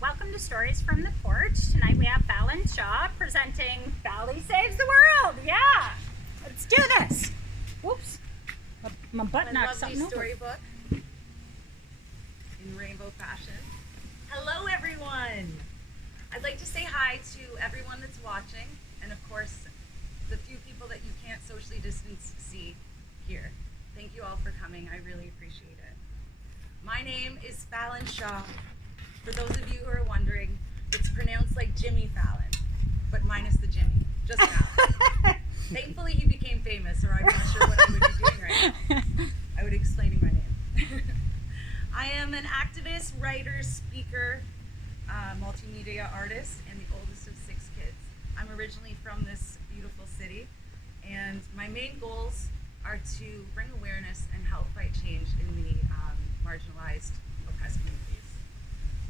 Welcome to Stories from the Porch. Tonight we have Falynn Shaw presenting Valley Saves the World. Yeah, let's do this. Whoops, my butt knocked something over. Storybook in rainbow fashion. Hello everyone! I'd like to say hi to everyone that's watching, and of course the few people that you can't socially distance see here. Thank you all for coming. I really appreciate it. My name is Falynn Shaw. For those of you who are wondering, it's pronounced like Jimmy Fallon, but minus the Jimmy, just Fallon. Thankfully he became famous, or I'm not sure what I would be doing right now. I would be explaining my name. I am an activist, writer, speaker, multimedia artist, and the oldest of 6 kids. I'm originally from this beautiful city, and my main goals are to bring awareness and help fight change in the marginalized, oppressed communities.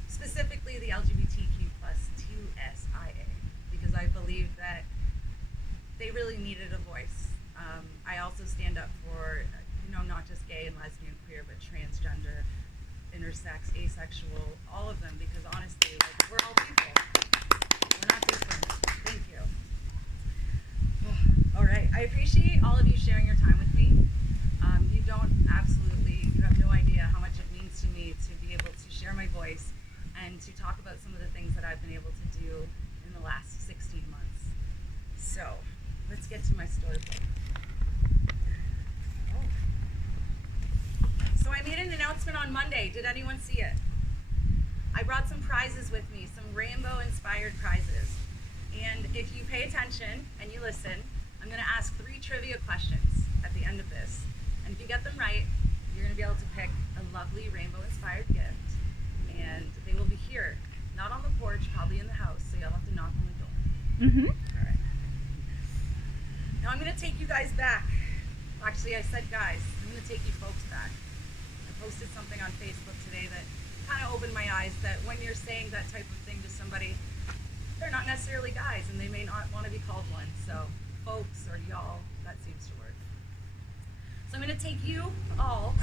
Specifically the LGBTQ plus 2SIA, because I believe that they really needed a voice. I also stand up for, not just gay and lesbian, queer, but transgender, intersex, asexual, all of them, because honestly, we're all people. We're not different. Thank you. All right, I appreciate all of you sharing your time with me. You have no idea how much it means to me to be able to share my voice and to talk about some of the things that I've been able to do in the last 16 months. So, let's get to my storybook. So I made an announcement on Monday. Did anyone see it? I brought some prizes with me, some rainbow-inspired prizes. And if you pay attention and you listen, I'm going to ask 3 trivia questions at the end of this. And if you get them right, you're going to be able to pick a lovely rainbow-inspired gift. And they will be here, not on the porch, probably in the house, so you'll have to knock on the door. All right. Now I'm going to take you guys back. Actually, I said guys. I'm going to take you folks back. I posted something on Facebook today that kind of opened my eyes that when you're saying that type of thing to somebody, they're not necessarily guys, and they may not want to be called one. So folks or y'all, that seems to work. So I'm going to take you all.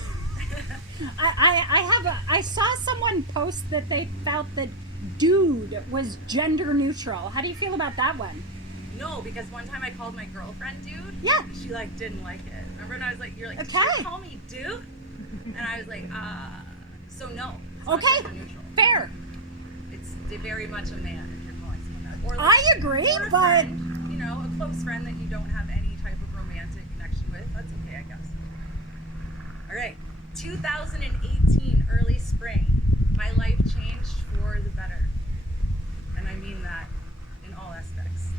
I saw someone post that they felt that dude was gender neutral. How do you feel about that one? No, because one time I called my girlfriend dude. Yeah. She didn't like it. Remember? And I was like, you're like, okay. Did you call me dude? And I was like, so no. It's okay. Not gender neutral. Fair. It's very much a man if you're calling someone that. Or I agree, or a but friend, a close friend that you don't have any type of romantic connection with. That's okay, I guess. All right, 2018, early spring, my life changed for the better. And I mean that in all aspects.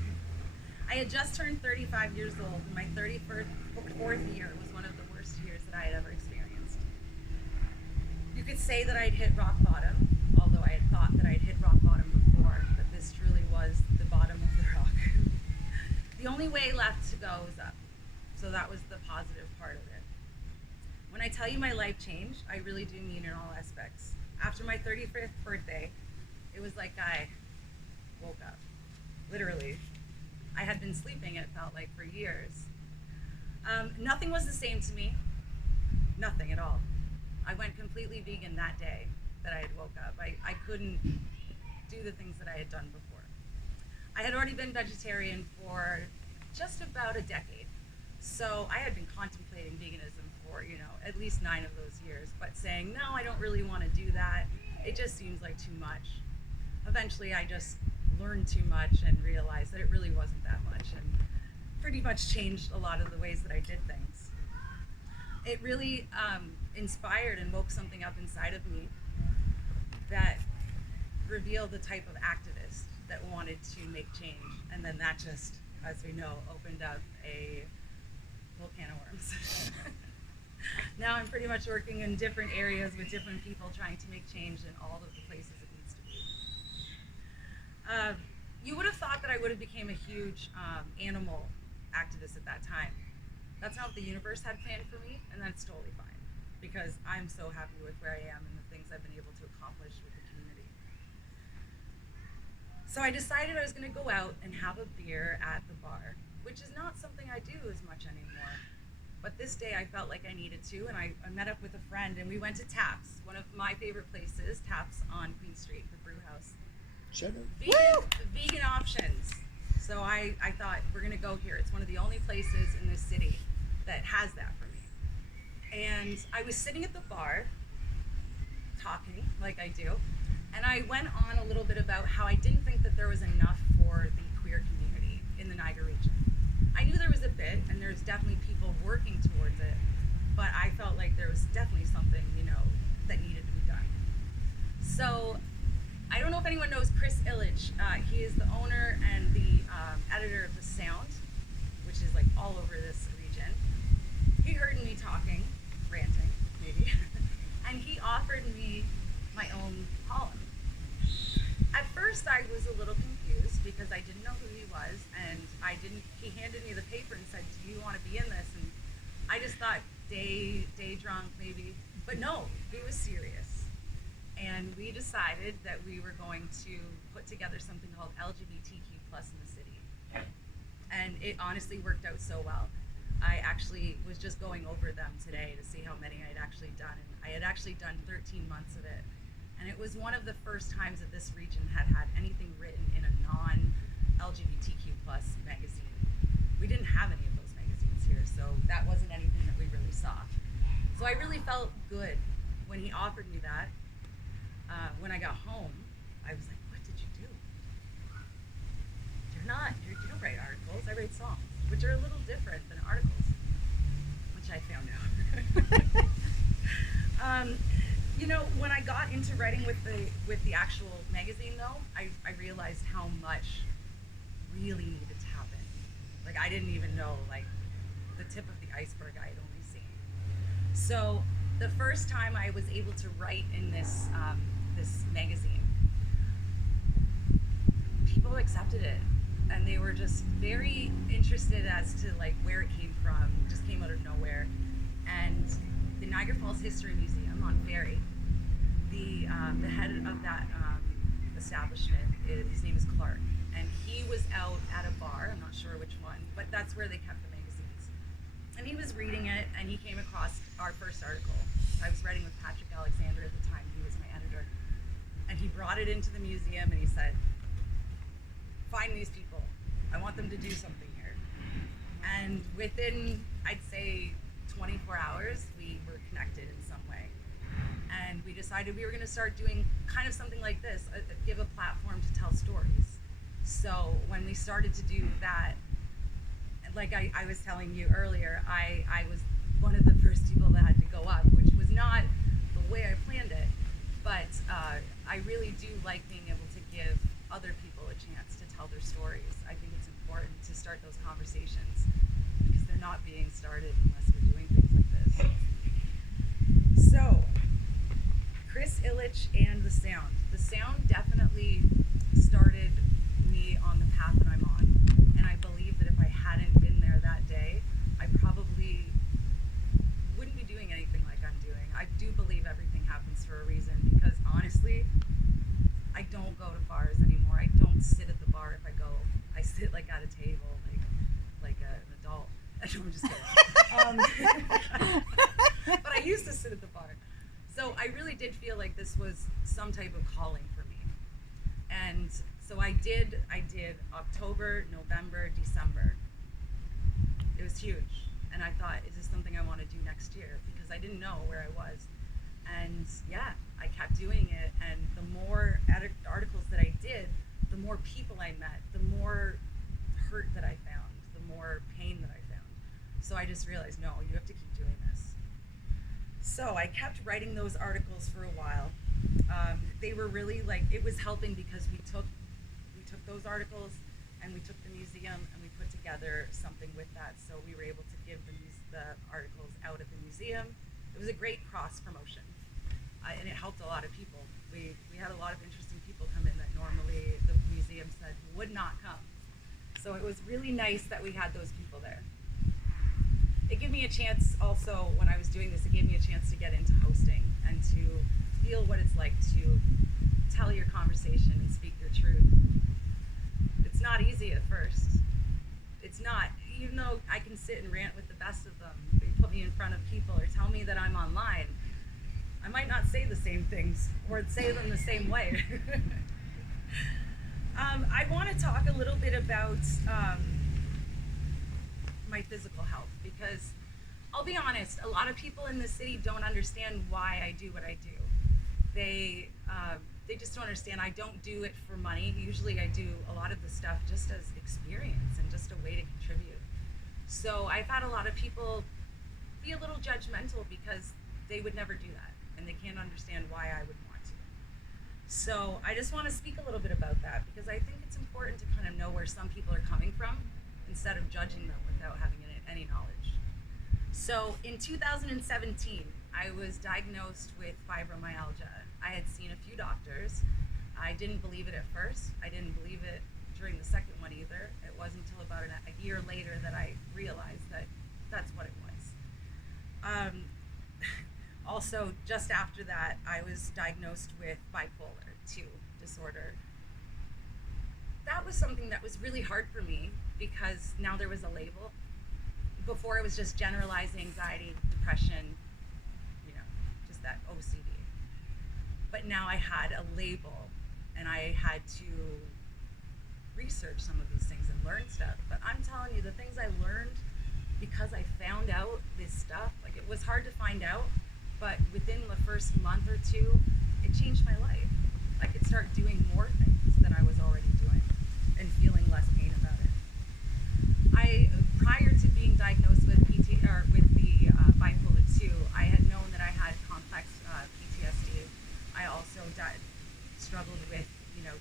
I had just turned 35 years old, and my 34th year was one of the worst years that I had ever experienced. You could say that I'd hit rock bottom, although I had thought that I'd hit rock bottom before, but this truly was the bottom of the rock. The only way left to go was up, so that was the positive part of it. When I tell you my life changed, I really do mean in all aspects. After my 35th birthday, it was like I woke up. Literally. I had been sleeping, it felt like, for years. Nothing was the same to me. Nothing at all. I went completely vegan that day that I had woke up. I couldn't do the things that I had done before. I had already been vegetarian for just about a decade. So I had been contemplating veganism for, at least 9 of those years, but saying, no, I don't really want to do that. It just seems like too much. Eventually I just learned too much and realized that it really wasn't that much, and pretty much changed a lot of the ways that I did things. It really inspired and woke something up inside of me that revealed the type of activist that wanted to make change, and then that just, as we know, opened up a whole can of worms. Now I'm pretty much working in different areas with different people trying to make change in all of the places it needs to be. You would have thought that I would have became a huge animal activist at that time. That's not what the universe had planned for me, and that's totally fine, because I'm so happy with where I am and the things I've been able to accomplish with the community. So I decided I was going to go out and have a beer at the bar, which is not something I do as much anymore. but this day I felt like I needed to, and I met up with a friend, and we went to Taps, one of my favorite places, Taps on Queen Street, the brew house. Vegan options. So I thought, we're gonna go here. It's one of the only places in this city that has that for me. And I was sitting at the bar, talking like I do, and I went on a little bit about how I didn't think that there was enough for the queer community in the Niagara region. I knew there was a bit, and there's definitely people working towards it, but I felt like there was definitely something, that needed to be done. So, I don't know if anyone knows Chris Illich. He is the owner and the editor of The Sound, which is like all over this region. He heard me talking, ranting, maybe, and he offered me my own column. At first I was a little confused because I didn't know who he was, and he handed me the paper and said, do you want to be in this? And I just thought day drunk maybe, but no, he was serious. And we decided that we were going to put together something called LGBTQ plus in the city. And it honestly worked out so well. I actually was just going over them today to see how many I had actually done. And I had actually done 13 months of it. And it was one of the first times that this region had anything written in a non-LGBTQ plus magazine. We didn't have any of those magazines here, so that wasn't anything that we really saw. So I really felt good when he offered me that. When I got home, I was like, what did you do? You don't write articles, I write songs, which are a little different than articles, which I found out. When I got into writing with the actual magazine though, I realized how much really needed to happen. Like I didn't even know the tip of the iceberg I had only seen. So the first time I was able to write in this magazine, people accepted it, and they were just very interested as to where it came from. It just came out of nowhere. And the Niagara Falls History Museum on Ferry, the head of that establishment, his name is Clark, and he was out at a bar, I'm not sure which one, but that's where they kept the magazines. And he was reading it, and he came across our first article. I was writing with Patrick Alexander at the time, he was my editor. And he brought it into the museum and he said, find these people. I want them to do something here. And within, I'd say, 24 hours, we were connected in some way. And we decided we were going to start doing kind of something like this, give a platform to tell stories. So when we started to do that, like I was telling you earlier, I was one of the first people that had to go up, which was not the way I planned it. But I really do like being able to give other people a chance to tell their stories. I think it's important to start those conversations because they're not being started unless we're doing things like this. So, Chris Illich and The Sound. The Sound definitely started me on the path that I'm on. And I believe that if I hadn't been there that day, I probably wouldn't be doing anything like I'm doing. I do believe everything happens for a reason because honestly, I don't go to bars anymore. I don't sit at the bar if I go. I sit at a table like an adult. I'm just kidding. But I used to sit at the bar. So I really did feel like this was some type of calling for me. And so I did October, November, December. It was huge. And I thought, is this something I want to do next year? Because I didn't know where I was. And yeah, I kept doing it. And the more articles that I did, the more people I met, the more hurt that I found, the more pain that I found. So I just realized, no, you have to keep doing this. So I kept writing those articles for a while. They were really it was helping because we took those articles and we took the museum and we put together something with that. So we were able to give the articles out at the museum. It was a great cross promotion, and it helped a lot of people. We had a lot of interesting people come in that normally the museum said would not come. So it was really nice that we had those people there. It gave me a chance also, when I was doing this, it gave me a chance to get into hosting and to feel what it's like to tell your conversation and speak your truth. It's not easy at first. It's not. Even though I can sit and rant with the best of them, they put me in front of people or tell me that I'm online, I might not say the same things or say them the same way. I want to talk a little bit about my physical health, because I'll be honest, a lot of people in the city don't understand why I do what I do. They just don't understand. I don't do it for money. Usually I do a lot of the stuff just as experience and just a way to contribute. So I've had a lot of people be a little judgmental because they would never do that and they can't understand why I would want to. So I just want to speak a little bit about that, because I think it's important to kind of know where some people are coming from instead of judging them without having any knowledge. So in 2017, I was diagnosed with fibromyalgia. I had seen a few doctors. I didn't believe it at first. I didn't believe it during the second one either. It wasn't until about a year later that I realized that that's what it was. Also, just after that, I was diagnosed with bipolar 2 disorder. That was something that was really hard for me because now there was a label. Before it was just generalized anxiety, depression, just that OCD. But now I had a label and I had to research some of these things and learn stuff. But I'm telling you, the things I learned because I found out this stuff, like it was hard to find out, but within the first month or two, it changed my life. I could start doing more things than I was already doing and feeling less pain about it. Prior to being diagnosed with with the bipolar 2, I had known that I had complex PTSD. I also struggled with,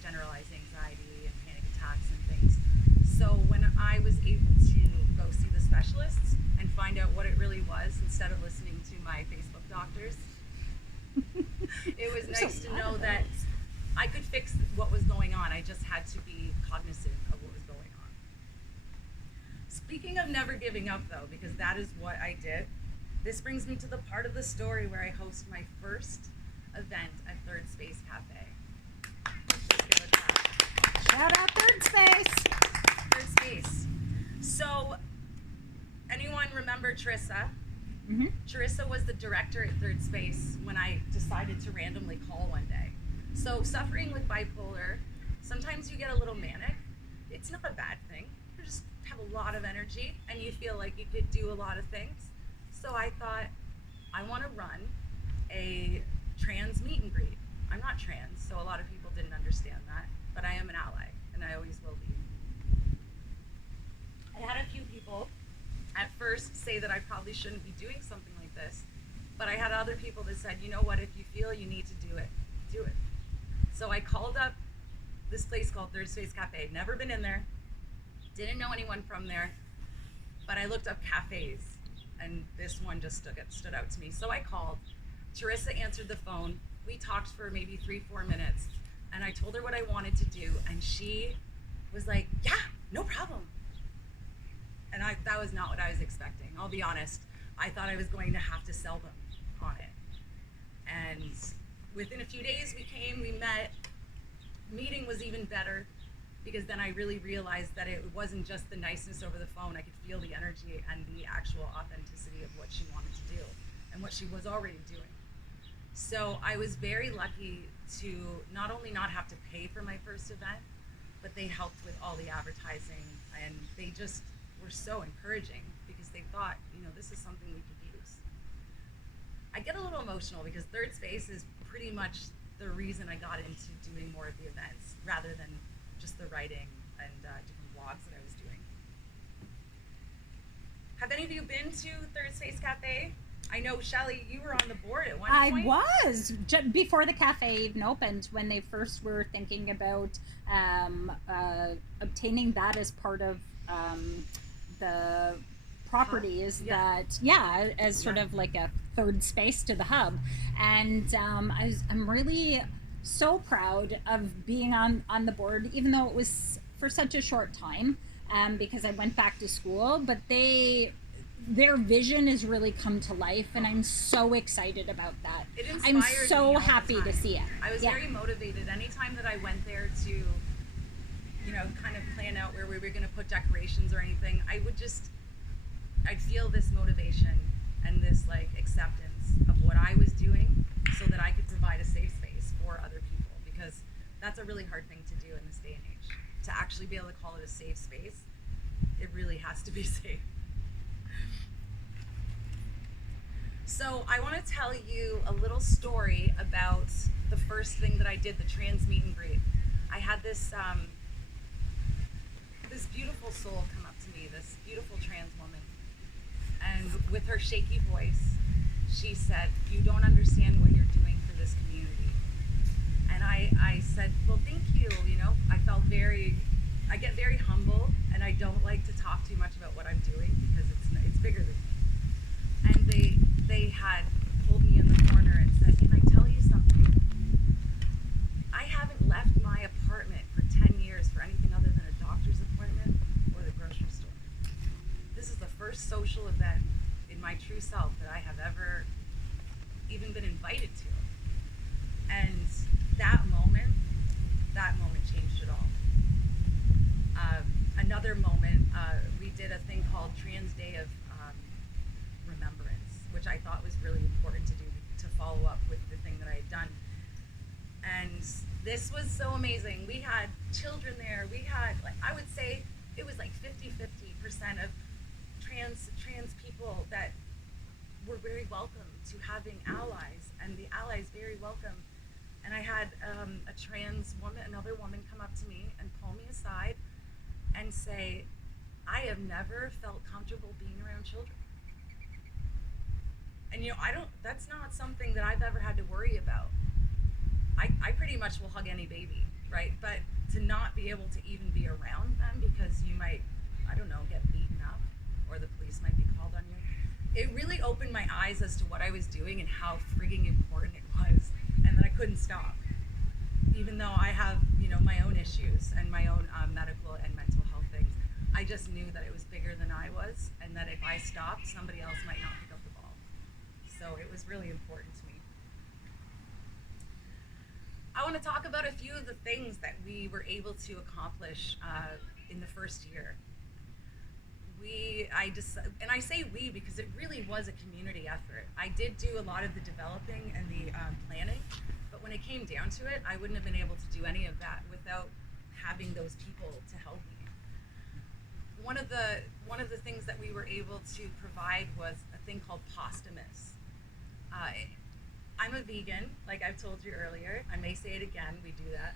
generalized anxiety and panic attacks and things. So when I was able to go see the specialists and find out what it really was instead of listening to my Facebook doctors, it was nice to know that I could fix what was going on. I just had to be cognizant of what was going on. Speaking of never giving up, though, because that is what I did, this brings me to the part of the story where I host my first event at Third Space Cafe. Let's just give it that. Shout out Third Space. Third Space. So, anyone remember Charissa? Mm-hmm. Charissa was the director at Third Space when I decided to randomly call one day. So, suffering with bipolar, sometimes you get a little manic. It's not a bad thing. You just have a lot of energy and you feel like you could do a lot of things. So I thought, I want to run a trans meet and greet. I'm not trans, so a lot of people didn't understand that, but I am an ally and I always will be. I had a few people at first say that I probably shouldn't be doing something like this, but I had other people that said, you know what, if you feel you need to do it, do it. So I called up this place called Third Space Cafe. Never been in there, didn't know anyone from there, but I looked up cafes and this one just stood out to me. So I called. Charissa answered the phone. We talked for maybe 3-4 minutes and I told her what I wanted to do and she was like, yeah, no problem. And that was not what I was expecting. I'll be honest. I thought I was going to have to sell them on it. And within a few days we met. Meeting was even better because then I really realized that it wasn't just the niceness over the phone. I could feel the energy and the actual authenticity of what she wanted to do and what she was already doing. So I was very lucky to not only not have to pay for my first event, but they helped with all the advertising and they just were so encouraging because they thought, this is something we could use. I get a little emotional because Third Space is pretty much the reason I got into doing more of the events rather than just the writing and different blogs that I was doing. Have any of you been to Third Space Cafe? I know, Shelly, you were on the board at one point. I was before the cafe even opened, when they first were thinking about obtaining that as part of the property. As sort of like a third space to the hub. And I'm really so proud of being on the board, even though it was for such a short time, because I went back to school, but their vision has really come to life and I'm so excited about that. I'm so happy to see it. I was very motivated anytime that I went there to kind of plan out where we were going to put decorations or anything. I'd feel this motivation and this like acceptance of what I was doing so that I could provide a safe space for other people, because that's a really hard thing to do in this day and age. To actually be able to call it a safe space, it really has to be safe. So I want to tell you a little story about the first thing that I did, the trans meet and greet. I had this this beautiful soul come up to me, this beautiful trans woman, and with her shaky voice, she said, "You don't understand what you're doing for this community." And I said, "Well, thank you." I get very humble, and I don't like to talk too much about what I'm doing because it's bigger than me. And they had pulled me in the corner and said, "Can I tell you something? I haven't left my apartment for 10 years for anything other than a doctor's appointment or the grocery store. This is the first social event in my true self that I have ever even been invited to." And that moment changed it all. Another moment, we did a thing called Trans Day of Remembrance, which I thought was really important to do, to follow up with the thing that I had done. And this was so amazing. We had children there. We had, like, I would say it was like 50-50% of trans people that were very welcome to having allies, and the allies very welcome. And I had a trans woman, another woman, come up to me and pull me aside and say, "I have never felt comfortable being around children." And that's not something that I've ever had to worry about. I pretty much will hug any baby, right? But to not be able to even be around them because you might, I don't know, get beaten up or the police might be called on you. It really opened my eyes as to what I was doing and how frigging important it was, and that I couldn't stop. Even though I have, my own issues and my own medical and mental health things, I just knew that it was bigger than I was, and that if I stopped, somebody else might not pick up the ball. So it was really important to me. I want to talk about a few of the things that we were able to accomplish in the first year. And I say we because it really was a community effort. I did do a lot of the developing and the planning, but when it came down to it, I wouldn't have been able to do any of that without having those people to help me. One of the things that we were able to provide was a thing called Postamus. I'm a vegan, like I've told you earlier. I may say it again, we do that.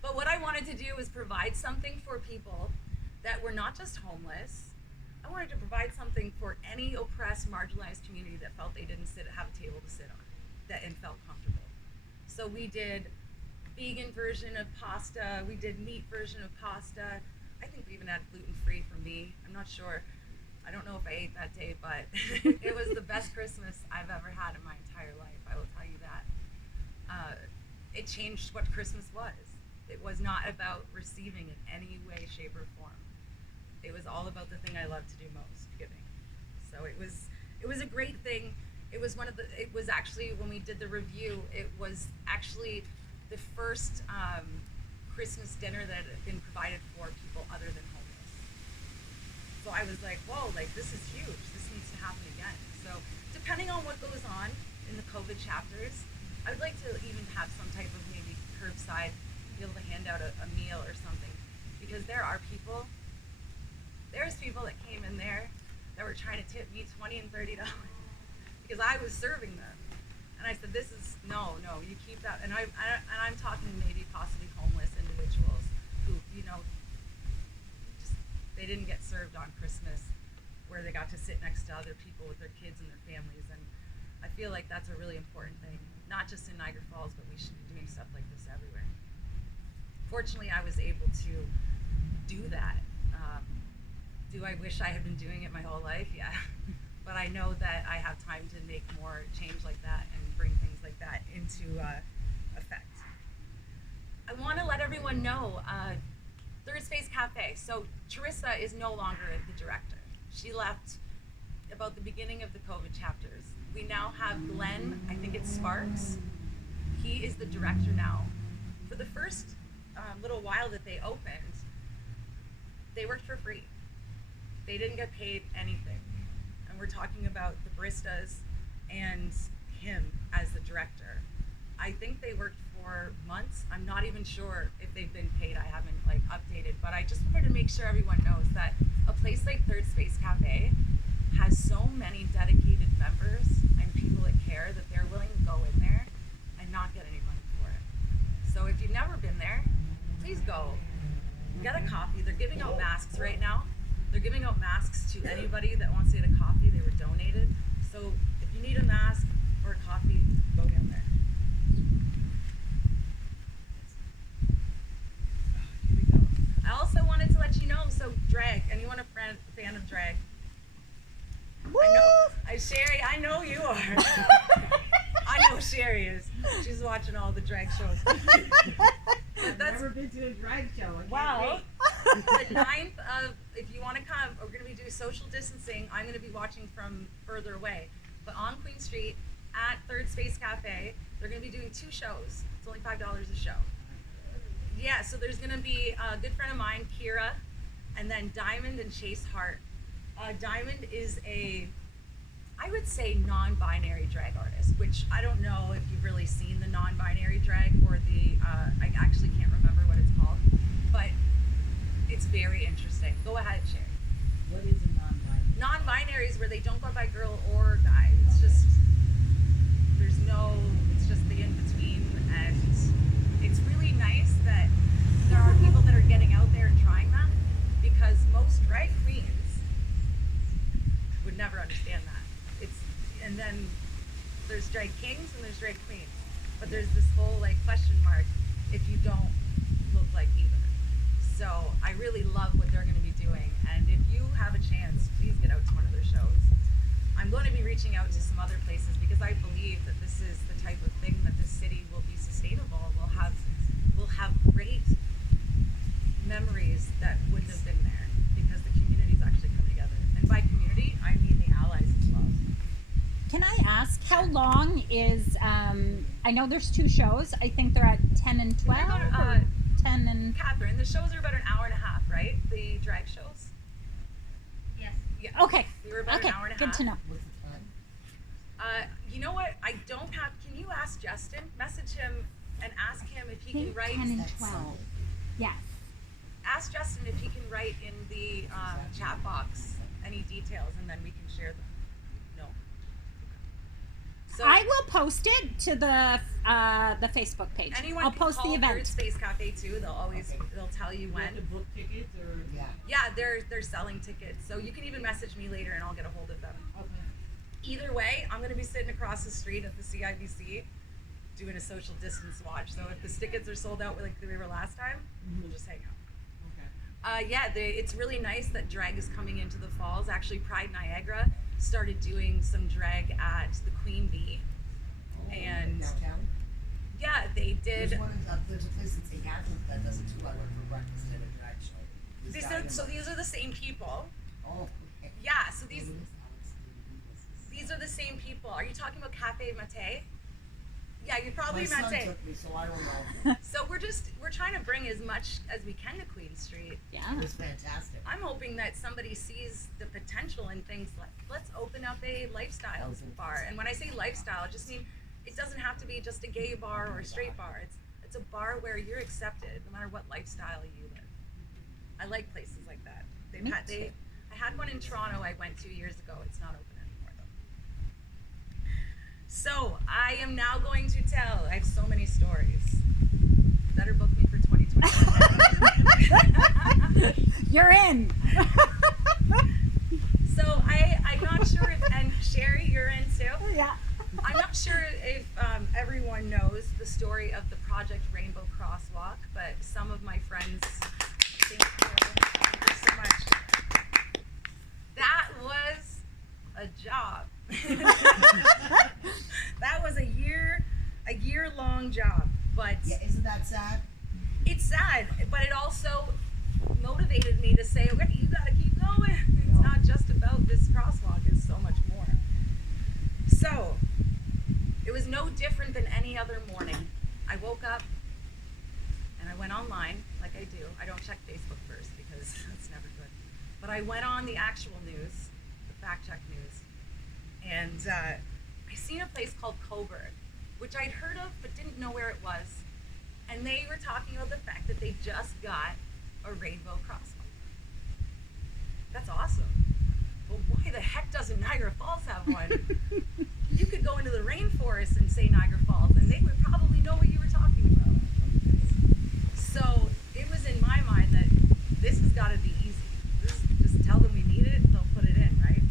But what I wanted to do was provide something for people that were not just homeless. I wanted to provide something for any oppressed, marginalized community that felt they didn't have a table to sit on, and felt comfortable. So we did vegan version of pasta, we did meat version of pasta. I think we even had gluten-free for me. I'm not sure. I don't know if I ate that day, but it was the best Christmas I've ever had in my entire life, I will tell you that. It changed what Christmas was. It was not about receiving in any way, shape, or form. It was all about the thing I love to do most, giving. So it was a great thing. It was actually, when we did the review, it was actually the first Christmas dinner that had been provided for people other than homeless. So I was like, whoa, like this is huge. This needs to happen again. So depending on what goes on in the COVID chapters, I would like to even have some type of maybe curbside, be able to hand out a meal or something, because there's people that came in there that were trying to tip me $20 and $30 because I was serving them, and I said, "This is no, you keep that." And I'm talking maybe possibly homeless individuals who just they didn't get served on Christmas, where they got to sit next to other people with their kids and their families, and I feel like that's a really important thing, not just in Niagara Falls, but we should be doing stuff like this everywhere. Fortunately, I was able to do that. Do I wish I had been doing it my whole life? Yeah. But I know that I have time to make more change like that and bring things like that into effect. I want to let everyone know, Third Space Cafe. So Teresa is no longer the director. She left about the beginning of the COVID chapters. We now have Glenn, I think it's Sparks. He is the director now. For the first little while that they opened, they worked for free. They didn't get paid anything. And we're talking about the baristas and him as the director. I think they worked for months. I'm not even sure if they've been paid. I haven't like updated, but I just wanted to make sure everyone knows that a place like Third Space Cafe has so many dedicated members and people that care that they're willing to go in there and not get any money for it. So if you've never been there, please go. Get a coffee. They're giving out masks right now. They're giving out masks to anybody that wants to get a coffee. They were donated. So if you need a mask or a coffee, go in there. Here we go. I also wanted to let you know, so drag, anyone a fan of drag? Woo! Sherry, I know you are. I know Sherry is. She's watching all the drag shows. I've never been to a drag show. Wow. The 9th of, if you want to come, we're going to be doing social distancing. I'm going to be watching from further away. But on Queen Street at Third Space Cafe, they're going to be doing 2 shows. It's only $5 a show. Yeah, so there's going to be a good friend of mine, Kira, and then Diamond and Chase Hart. Diamond is I would say non-binary drag artist, which I don't know if you've really seen the non-binary drag or I actually can't remember what it's called, but it's very interesting. Go ahead, Sherry. What is a non-binary? Non-binary is where they don't go by girl or guy. It's just, it's just the in-between, and it's really nice that there are people that are getting out there and trying that, because most drag queens would never understand that. And then there's drag kings and there's drag queens, but there's this whole like question mark if you don't look like either. So I really love what they're going to be doing, and if you have a chance, please get out to one of their shows. I'm going to be reaching out to some other places because I believe that this is the type of thing that this city will be sustainable. We'll have great memories that wouldn't have been there because the community's actually come together. And by community, I mean the allies as well. Can I ask how long is? I know there's 2 shows. I think they're at 10 and 12. Or 10 and. Catherine, the shows are about an hour and a half, right? The drag shows. Yes. Yeah. Okay. We were about an hour and a half. Good to know. What's the time? You know what? I don't have. Can you ask Justin? Message him and ask him if he I think can write. 10 and 12. Yes. Ask Justin if he can write in the chat box any details, and then we can share them. No. So I will post it to the Facebook page. anyone I'll can post call the Third event. Space Cafe too. They'll tell you You when. have to book tickets or? Yeah. Yeah, they're selling tickets, so you can even message me later, and I'll get a hold of them. Okay. Either way, I'm going to be sitting across the street at the CIBC doing a social distance watch. So if the tickets are sold out like we were last time, we'll just hang out. It's really nice that drag is coming into the falls. Actually, Pride Niagara started doing some drag at the Queen Bee. And Downtown? yeah, they did. There's a place in St. Catharines that does a 2-hour for breakfast and a drag show. So these are the same people. Oh, okay. Yeah, so these are the same people. Are you talking about Cafe Mate? Yeah, you probably My son Mate. took me, so I don't know. So we're trying to bring as much as we can to Queen Street. Yeah. It was fantastic. I'm hoping that somebody sees the potential in things like, let's open up a lifestyle bar. And when I say lifestyle, I just mean it doesn't have to be just a gay bar or a straight bar. It's a bar where you're accepted no matter what lifestyle you live. I like places like that. I had one in Toronto I went 2 years ago. It's not open anymore though. So I am now going to tell. I have so many stories. Better book me for 2021. You're in. So I'm not sure if, and Sherry, you're in too? Yeah. I'm not sure if everyone knows the story of the Project Rainbow Crosswalk, but some of my friends, thank you so much. That was a job. That was a year-long job, but Yeah, isn't that sad? it's sad, but it also motivated me to say, okay, you gotta keep going. It's not just about this crosswalk, it's so much more. So, it was no different than any other morning. I woke up, and I went online, like I do. I don't check Facebook first because that's never good. But I went on the actual news, the fact check news, and I seen a place called Coburg, which I'd heard of but didn't know where it was. And they were talking about the fact that they just got a rainbow crosswalk. That's awesome. But why the heck doesn't Niagara Falls have one? You could go into the rainforest and say Niagara Falls, and they would probably know what you were talking about. So it was in my mind that this has got to be easy. Just tell them we need it, they'll put it in, right?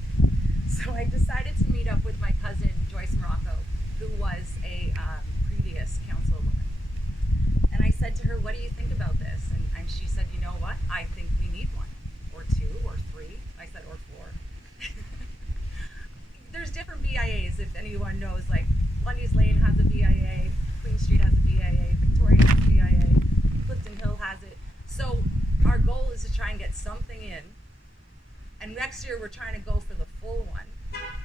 So I decided to meet up with my cousin, Joyce Morocco, who was a previous councilwoman. And I said to her, what do you think about this? And she said, you know what? I think we need one, or two, or three. I said, or four. There's different BIAs, if anyone knows. Like, Lundy's Lane has a BIA, Queen Street has a BIA, Victoria has a BIA, Clifton Hill has it. So our goal is to try and get something in. And next year we're trying to go for the full one,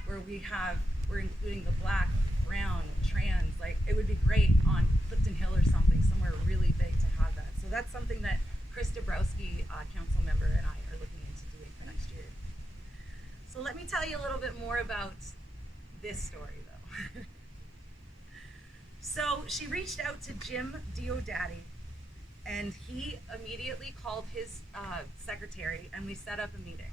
where we're including the black, brown, trans. Like, it would be great on Clifton Hill or something, somewhere really big to have that. So that's something that Chris Dabrowski, council member, and I are looking into doing for next year. So let me tell you a little bit more about this story, though. So she reached out to Jim Diodati, and he immediately called his secretary, and we set up a meeting.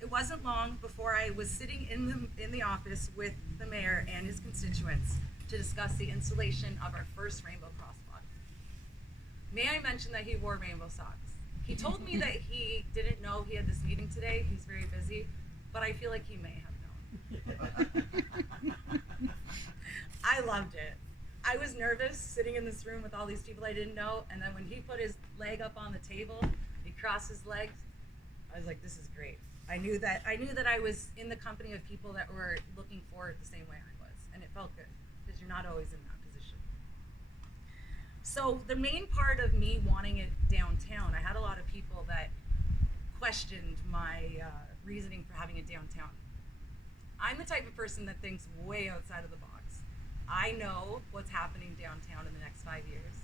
It wasn't long before I was sitting in the office with the mayor and his constituents to discuss the installation of our first rainbow crosswalk. May I mention that he wore rainbow socks? He told me that he didn't know he had this meeting today. He's very busy, but I feel like he may have known. I loved it. I was nervous sitting in this room with all these people I didn't know, and then when he put his leg up on the table, he crossed his legs, I was like, this is great. I knew that I was in the company of people that were looking for it the same way I was, and it felt good, because you're not always in that position. So the main part of me wanting it downtown, I had a lot of people that questioned my reasoning for having it downtown. I'm the type of person that thinks way outside of the box. I know what's happening downtown in the next 5 years.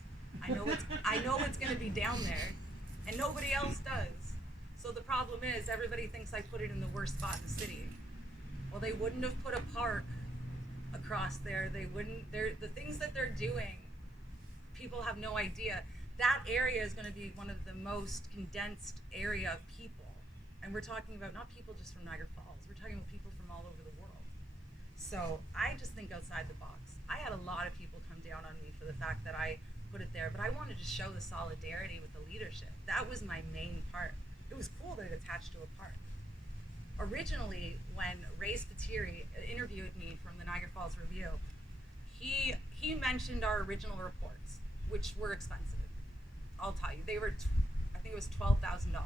I know what's going to be down there, and nobody else does. So the problem is, everybody thinks I put it in the worst spot in the city. Well, they wouldn't have put a park across there. They wouldn't. The things that they're doing, people have no idea. That area is going to be one of the most condensed area of people. And we're talking about not people just from Niagara Falls. We're talking about people from all over the world. So I just think outside the box. I had a lot of people come down on me for the fact that I put it there, but I wanted to show the solidarity with the leadership. That was my main part. It was cool that it attached to a park. Originally, when Ray Spiteri interviewed me from the Niagara Falls Review, he mentioned our original reports, which were expensive. I'll tell you, they were, I think it was $12,000,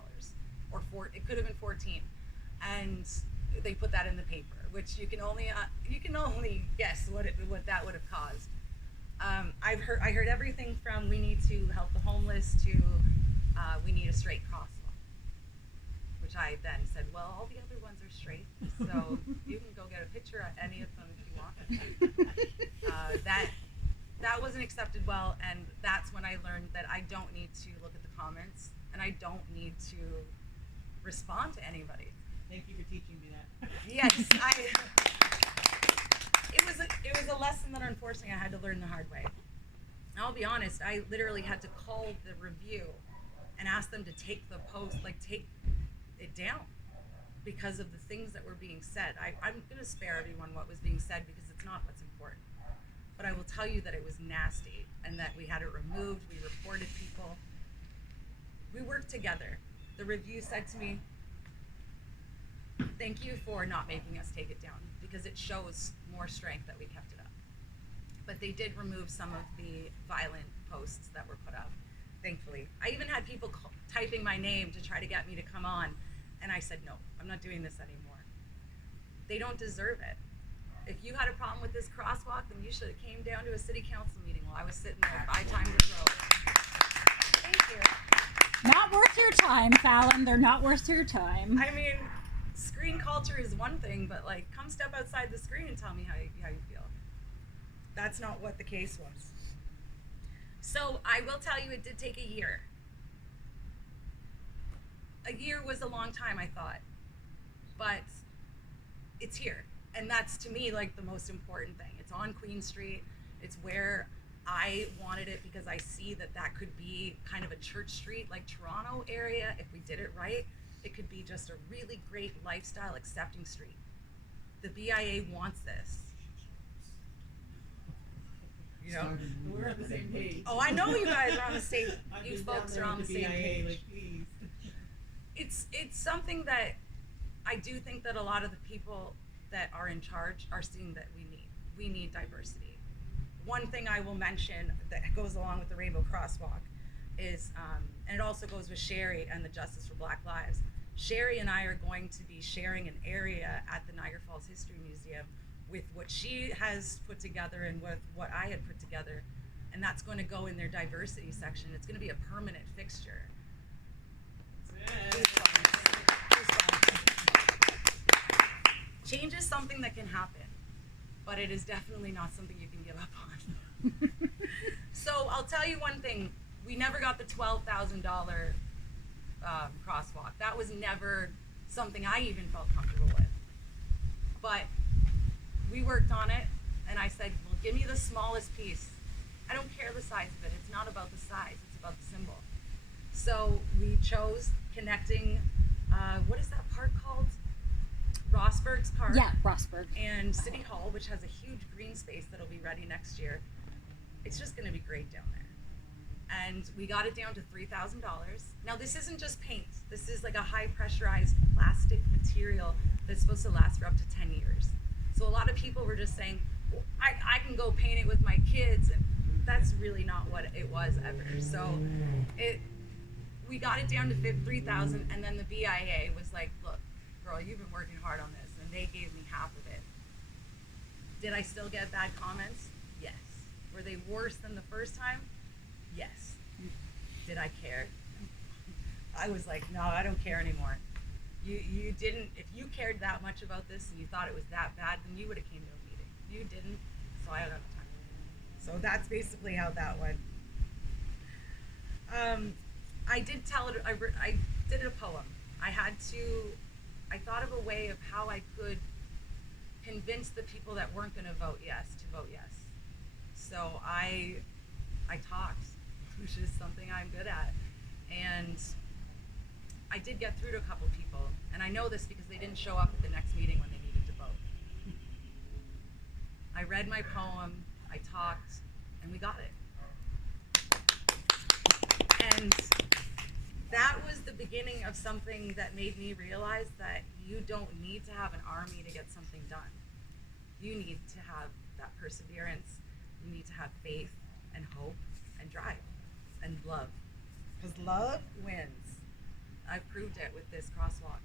or it could have been 14, and they put that in the paper, which you can only guess what that would have caused. I heard everything from we need to help the homeless to we need a straight crosswalk. Which I then said, well, all the other ones are straight, so you can go get a picture of any of them if you want. That wasn't accepted well, and that's when I learned that I don't need to look at the comments, and I don't need to respond to anybody. Thank you for teaching me that. Yes, it was a lesson that unfortunately I had to learn the hard way. And I'll be honest, I literally had to call the review and ask them to take the post, take it down, because of the things that were being said. I'm going to spare everyone what was being said because it's not what's important. But I will tell you that it was nasty and that we had it removed. We reported people. We worked together. The review said to me, thank you for not making us take it down, because it shows more strength that we kept it up. But they did remove some of the violent posts that were put up, thankfully. I even had people typing my name to try to get me to come on, and I said, no, I'm not doing this anymore. They don't deserve it. If you had a problem with this crosswalk, then you should have came down to a city council meeting while I was sitting there 5 times in a row. Thank you. Not worth your time, Falynn. They're not worth your time. I mean, screen culture is one thing, but come step outside the screen and tell me how you feel. That's not what the case was. So I will tell you, it did take a year. A year was a long time, I thought, but it's here. And that's, to me, like the most important thing. It's on Queen Street. It's where I wanted it because I see that that could be kind of a church street like Toronto area. If we did it right, it could be just a really great lifestyle accepting street. The BIA wants this. You know? We're on the same page. Oh, I know you guys are on the same. I've You been folks down are there on the with same BIA, page. like, please. It's something that I do think that a lot of the people that are in charge are seeing that we need. We need diversity. One thing I will mention that goes along with the Rainbow Crosswalk is, and it also goes with Sherry and the Justice for Black Lives. Sherry and I are going to be sharing an area at the Niagara Falls History Museum with what she has put together and with what I had put together, and that's going to go in their diversity section. It's going to be a permanent fixture. Change is something that can happen, but it is definitely not something you can give up on. So I'll tell you one thing, we never got the $12,000 crosswalk. That was never something I even felt comfortable with. But we worked on it, and I said, well, give me the smallest piece. I don't care the size of it. It's not about the size, it's about the symbol. So we chose connecting, what is that park called? Rossberg's Park. Yeah, Rossberg. And City Hall, which has a huge green space that'll be ready next year. It's just going to be great down there. And we got it down to $3,000. Now, this isn't just paint. This is like a high pressurized plastic material that's supposed to last for up to 10 years. So a lot of people were just saying, well, I can go paint it with my kids. And that's really not what it was ever. So we got it down to $3,000, and then the BIA was like, look, girl, you've been working hard on this, and they gave me half of it. Did I still get bad comments? Yes. Were they worse than the first time? Yes. Did I care? I was like, no, I don't care anymore. You didn't, if you cared that much about this and you thought it was that bad, then you would have came to a meeting. You didn't, so I don't have time. So that's basically how that went. I did tell it, I did a poem. I thought of a way of how I could convince the people that weren't going to vote yes to vote yes. So I talked, which is something I'm good at. And I did get through to a couple people, and I know this because they didn't show up at the next meeting when they needed to vote. I read my poem, I talked, and we got it. And that was the beginning of something that made me realize that you don't need to have an army to get something done. You need to have that perseverance. You need to have faith and hope and drive and love. Because love wins. I've proved it with this crosswalk.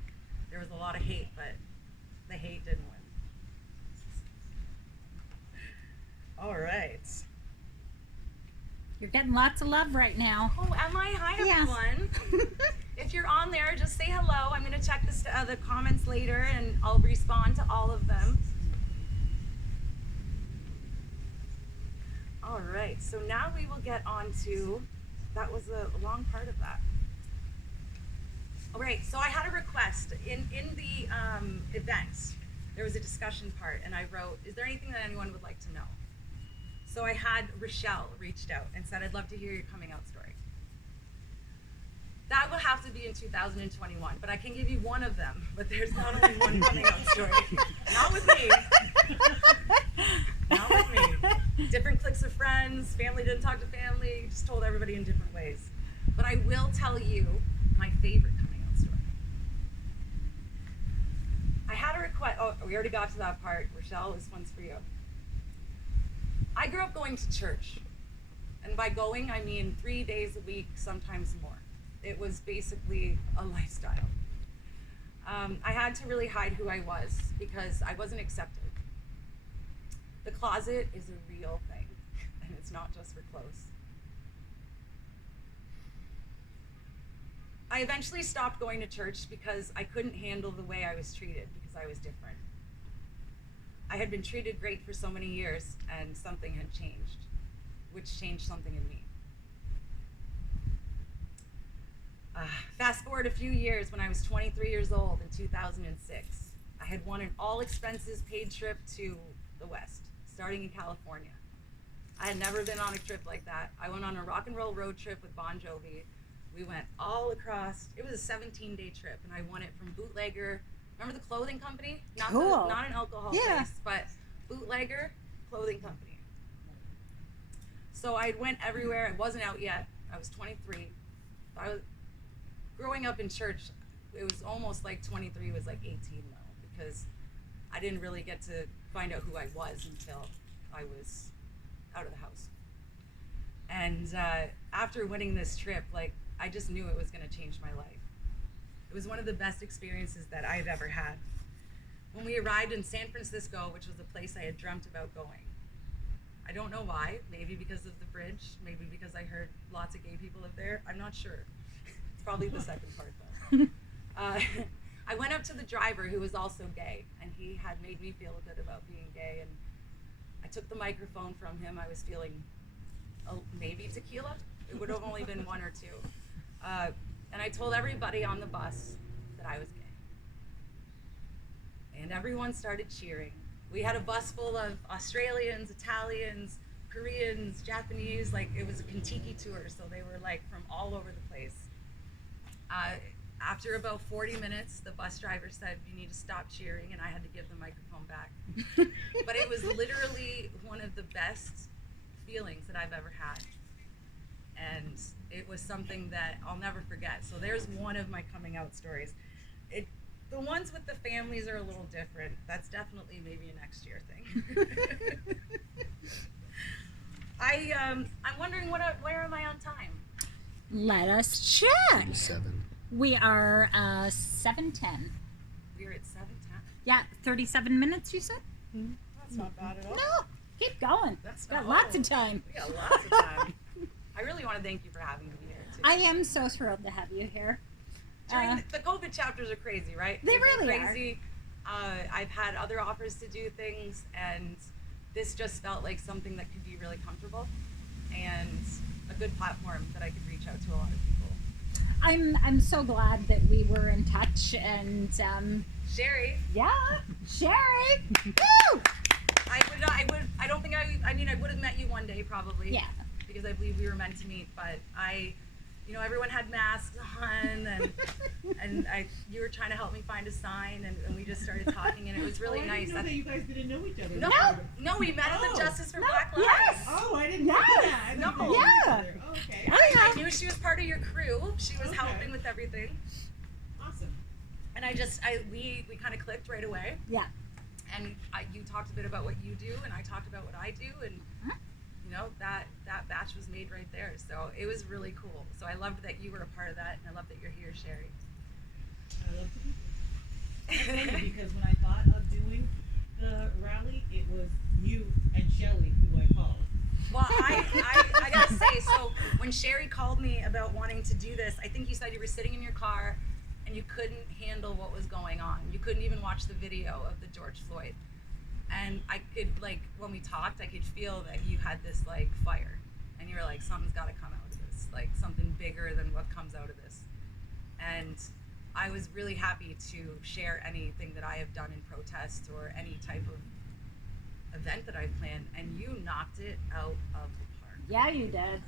There was a lot of hate, but the hate didn't win. All right. You're getting lots of love right now. Oh, am I? Hi, Yes. everyone. If you're on there, just say hello. I'm going to check the comments later, and I'll respond to all of them. All right. So now we will get on to, that was a long part of that. All right. So I had a request. In the event, there was a discussion part, and I wrote, is there anything that anyone would like to know? So I had Rochelle reached out and said, I'd love to hear your coming out story. That will have to be in 2021, but I can give you one of them, but there's not only one coming out story. Not with me. Not with me. Different cliques of friends, family didn't talk to family, just told everybody in different ways. But I will tell you my favorite coming out story. I had a request, oh, we already got to that part. Rochelle, this one's for you. I grew up going to church, and by going, I mean 3 days a week, sometimes more. It was basically a lifestyle. I had to really hide who I was because I wasn't accepted. The closet is a real thing, and it's not just for clothes. I eventually stopped going to church because I couldn't handle the way I was treated because I was different. I had been treated great for so many years, and something had changed, which changed something in me. Fast forward a few years, when I was 23 years old in 2006, I had won an all expenses paid trip to the West, starting in California. I had never been on a trip like that. I went on a rock and roll road trip with Bon Jovi. We went all across. It was a 17-day trip, and I won it from Bootlegger. Remember the clothing company? Cool. Not an alcohol Yeah. place, but Bootlegger Clothing Company. So I went everywhere. I wasn't out yet. I was 23. I was growing up in church. It was almost like 23 was like 18 though, because I didn't really get to find out who I was until I was out of the house. And after winning this trip, like, I just knew it was going to change my life. It was one of the best experiences that I've ever had. When we arrived in San Francisco, which was a place I had dreamt about going, I don't know why. Maybe because of the bridge. Maybe because I heard lots of gay people live there. I'm not sure. It's probably the second part, though. I went up to the driver, who was also gay, and he had made me feel good about being gay. And I took the microphone from him. I was feeling maybe tequila. It would have only been one or two. And I told everybody on the bus that I was gay. And everyone started cheering. We had a bus full of Australians, Italians, Koreans, Japanese. Like, it was a Kentucky tour, so they were like from all over the place. After about 40 minutes, the bus driver said, "You need to stop cheering," and I had to give the microphone back. But it was literally one of the best feelings that I've ever had. And it was something that I'll never forget. So there's one of my coming out stories. The ones with the families are a little different. That's definitely maybe a next year thing. I'm wondering where am I on time? Let us check. 7. We are 7:10. We're at 7:10. Yeah, 37 minutes, you said? That's not bad at all. No, keep going. That's Got not- lots of time. We got lots of time. I really want to thank you for having me here too. I am so thrilled to have you here. During the COVID chapters are crazy, right? They They've been really are. crazy. I've had other offers to do things, and this just felt like something that could be really comfortable and a good platform that I could reach out to a lot of people. I'm so glad that we were in touch, and Sherry, yeah, Sherry. Woo! I don't think I mean, I would have met you one day probably. Yeah. Because I believe we were meant to meet, but everyone had masks on, and you were trying to help me find a sign, and we just started talking, and it was really I nice. didn't know that you guys didn't know each other. No, we met at the Oh. Justice for No, Black Lives. yes. Oh, I didn't know that. I didn't No. know you knew each Yeah. other. Oh, okay. I knew she was part of your crew. She was Okay. helping with everything, Awesome. and we kind of clicked right away. Yeah. And you talked a bit about what you do, and I talked about what I do, and that batch was made right there. So it was really cool. So I loved that you were a part of that, and I love that you're here, Sherry. I love to be here. It's funny because when I thought of doing the rally, it was you and Shelly who I called. Well, I gotta say, so when Sherry called me about wanting to do this, I think you said you were sitting in your car and you couldn't handle what was going on. You couldn't even watch the video of the George Floyd. And I could, like, when we talked, I could feel that you had this, like, fire. And you were like, something's gotta come out of this. Like, something bigger than what comes out of this. And I was really happy to share anything that I have done in protest or any type of event that I've planned, and you knocked it out of the park. Yeah, you did.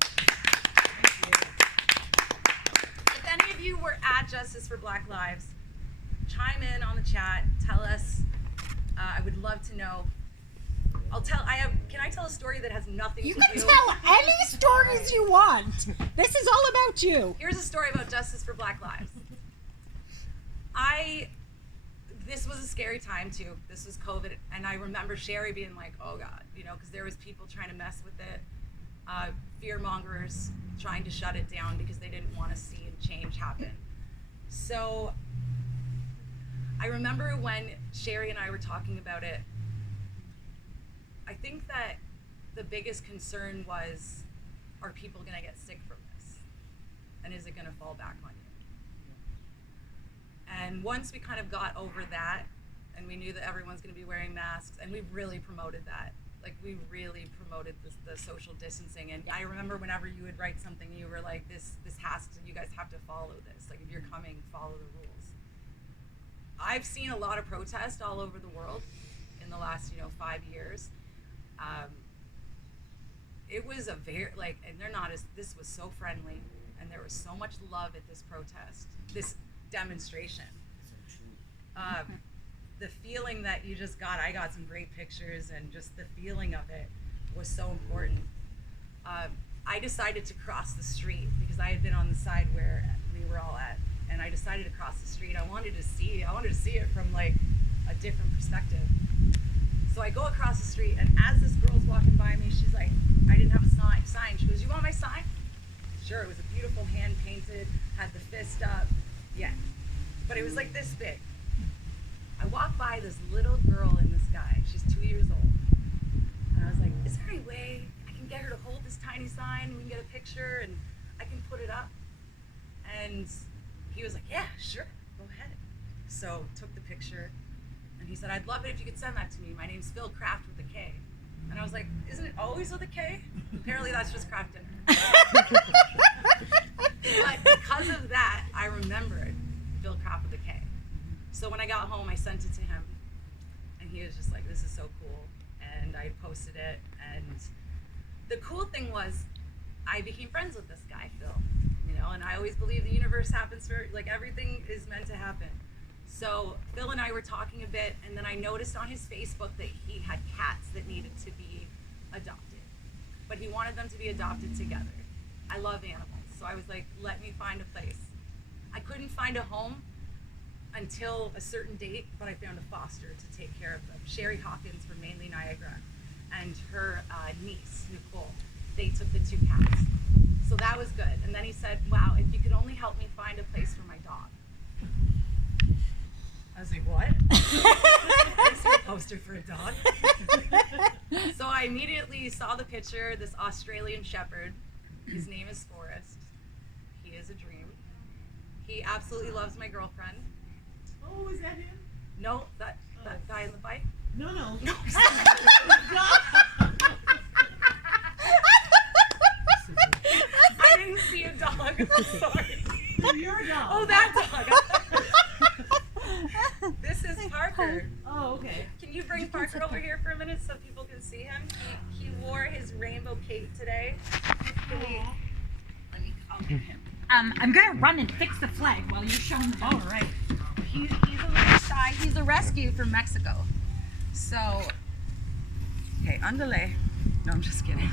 If any of you were at Justice for Black Lives, chime in on the chat. Tell us. I would love to know. Can I tell a story that has nothing You to can do? tell any stories you want. This is all about you. Here's a story about Justice for Black Lives. This was a scary time too. This was COVID, and I remember Sherry being like, "Oh God," because there was people trying to mess with it, fear mongers trying to shut it down because they didn't want to see a change happen. So I remember when Sherry and I were talking about it, I think that the biggest concern was, are people going to get sick from this? And is it going to fall back on you? And once we kind of got over that, and we knew that everyone's going to be wearing masks, and we really promoted that, Like, we really promoted the social distancing. And I remember whenever you would write something, you were like, you guys have to follow this. Like, if you're coming, follow the rules. I've seen a lot of protest all over the world in the last, 5 years. It was a this was so friendly, and there was so much love at this protest, this demonstration. The feeling that you just got, I got some great pictures, and just the feeling of it was so important. I decided to cross the street because I had been on the side where we were all at, and I decided to cross the street. I wanted to see it from like a different perspective. So I go across the street, and as this girl's walking by me, she's like, I didn't have a sign. She goes, you want my sign? Sure, it was a beautiful hand painted, had the fist up, yeah. But it was like this big. I walked by this little girl in the sky. She's 2 years old. And I was like, is there any way I can get her to hold this tiny sign? We can get a picture and I can put it up. And he was like, yeah, sure, go ahead. So took the picture, and he said, I'd love it if you could send that to me. My name's Phil Kraft with a K. And I was like, isn't it always with a K? Apparently that's just Kraft dinner. But because of that, I remembered Phil Kraft with a K. So when I got home, I sent it to him, and he was just like, this is so cool. And I posted it, and the cool thing was I became friends with this guy, Phil, and I always believe the universe happens for, like, everything is meant to happen. So Phil and I were talking a bit, and then I noticed on his Facebook that he had cats that needed to be adopted, but he wanted them to be adopted together. I love animals, so I was like, let me find a place. I couldn't find a home until a certain date, but I found a foster to take care of them. Sherry Hawkins from Mainly Niagara and her niece, Nicole, they took the 2 cats. So that was good. And then he said, wow, if you could only help me find a place for my dog. I was like, what? Is there a poster for a dog? So I immediately saw the picture, this Australian Shepherd. His name is Forrest. He is a dream. He absolutely loves my girlfriend. Oh, is that him? No, that guy in the bike? No. No. I didn't see a dog. I'm sorry. Your dog. Oh, that dog. This is Parker. Oh, okay. Can you bring Parker over here for a minute so people can see him? He wore his rainbow cape today. I'll get him. I'm gonna run and fix the flag while you're showing the dog. All right. He's a little shy. He's a rescue from Mexico. So, okay, underlay. No, I'm just kidding.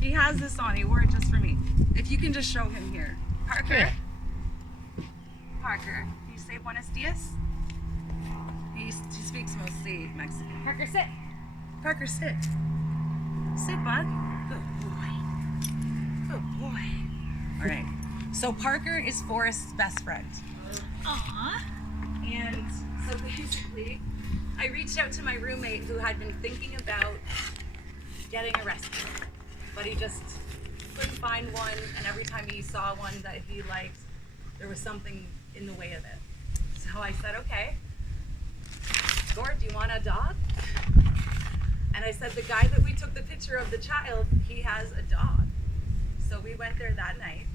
He has this on. He wore it just for me. If you can just show him here. Parker. Parker, can you say buenos dias? He speaks mostly Mexican. Parker, sit. Parker, sit. Sit, bud. Good boy. Good boy. All right. So Parker is Forrest's best friend. Aww. And so basically, I reached out to my roommate who had been thinking about getting a rescue, but he just couldn't find one, and every time he saw one that he liked, there was something in the way of it. So I said, okay, Gord, do you want a dog? And I said, the guy that we took the picture of the child, he has a dog. So we went there that night.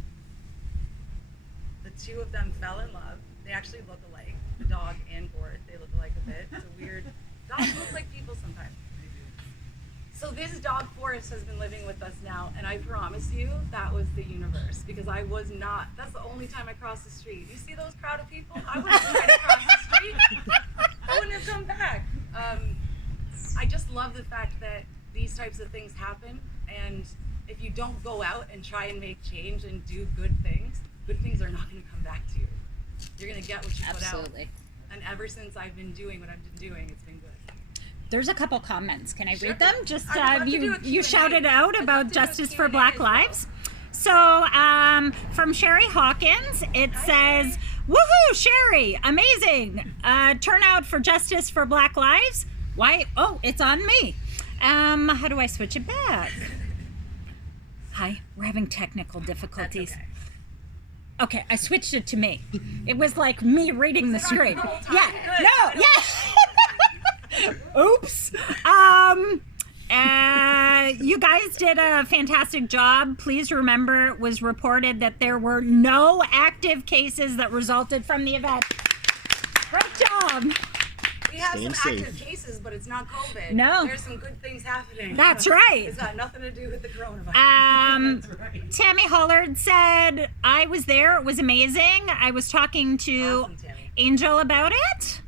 The 2 of them fell in love. They actually look alike, the dog and Gord. They look alike a bit. It's a weird, dogs look like people sometimes. So this dog Forrest has been living with us now, and I promise you that was the universe, because I was not, that's the only time I crossed the street. You see those crowd of people? I wouldn't have tried to cross the street. I wouldn't have come back. I just love the fact that these types of things happen, and if you don't go out and try and make change and do good things are not going to come back to you. You're going to get what you put out. Absolutely. And ever since I've been doing what I've been doing, it's been good. There's a couple comments. Can I Sure. read them? Just I'd love to do a you Q&A. shouted out I'd about love to do a Justice for Q&A Black as well. Lives. So from Sherry Hawkins, it says, "Woohoo, Sherry! Amazing turnout for Justice for Black Lives. Why? Oh, it's on me. How do I switch it back? Hi, we're having technical difficulties. That's okay. Okay, I switched it to me. It was like me reading the Was it on screen. the whole time? Yeah. Good. No. Yeah. Oops. You guys did a fantastic job. Please remember, it was reported that there were no active cases that resulted from the event. Great job. We have Staying some active safe. cases, but it's not COVID. No. There's some good things happening. That's right. It's got nothing to do with the coronavirus. That's right. Tammy Hollard said, I was there. It was amazing. I was talking to Awesome, Tammy. Angel about it.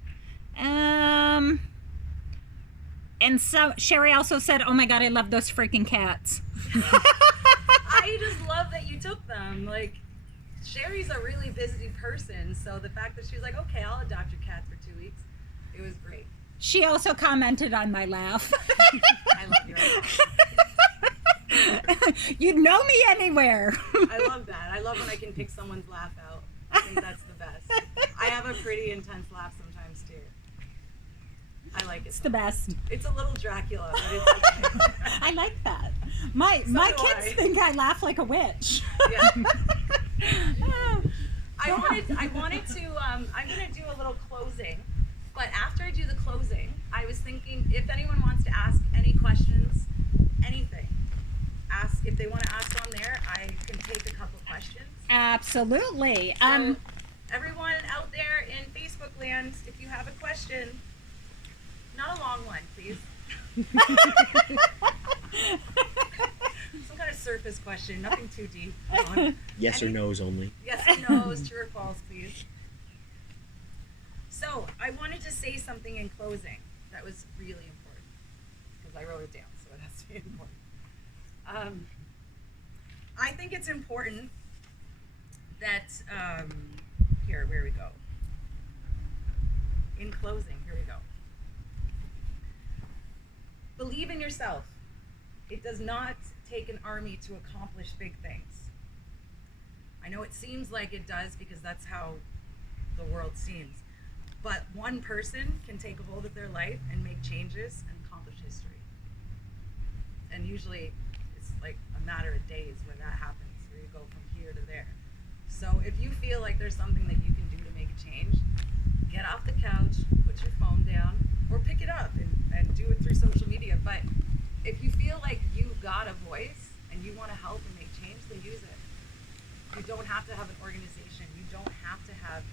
And so Sherry also said, oh my God, I love those freaking cats. I just love that you took them. Like, Sherry's a really busy person, so the fact that she's like, okay, I'll adopt your cat for 2 weeks, it was great. She also commented on my laugh. I love your You'd know me anywhere. I love that. I love when I can pick someone's laugh out. I think that's the best. I have a pretty intense laugh sometimes too. I like it. It's the best. It's a little Dracula, but it's okay. I like that. My So my do kids I. think I laugh like a witch. Yeah. I wanted to, I'm gonna do a little closing, but after I do the closing, I was thinking if anyone wants to ask any questions, anything, ask, if they want to ask on there, I can take a couple questions. Absolutely. So, everyone out there in Facebook land, if you have a question, not a long one, please. Some kind of surface question, nothing too deep. Yes or Any- no's only. Yes or no's, true or false, please. So, I wanted to say something in closing that was really important because I wrote it down, so it has to be important. I think it's important that, here, where we go. In closing, here we go. Believe in yourself. It does not take an army to accomplish big things. I know it seems like it does because that's how the world seems. But one person can take a hold of their life and make changes and accomplish history. And usually it's like a matter of days where that happens, where you go from here to there. So if you feel like there's something that you can do to make a change, get off the couch, put your phone down, or pick it up and do it through social media. But if you feel like you've got a voice and you want to help and make change, then use it. You don't have to have an organization. You don't have to have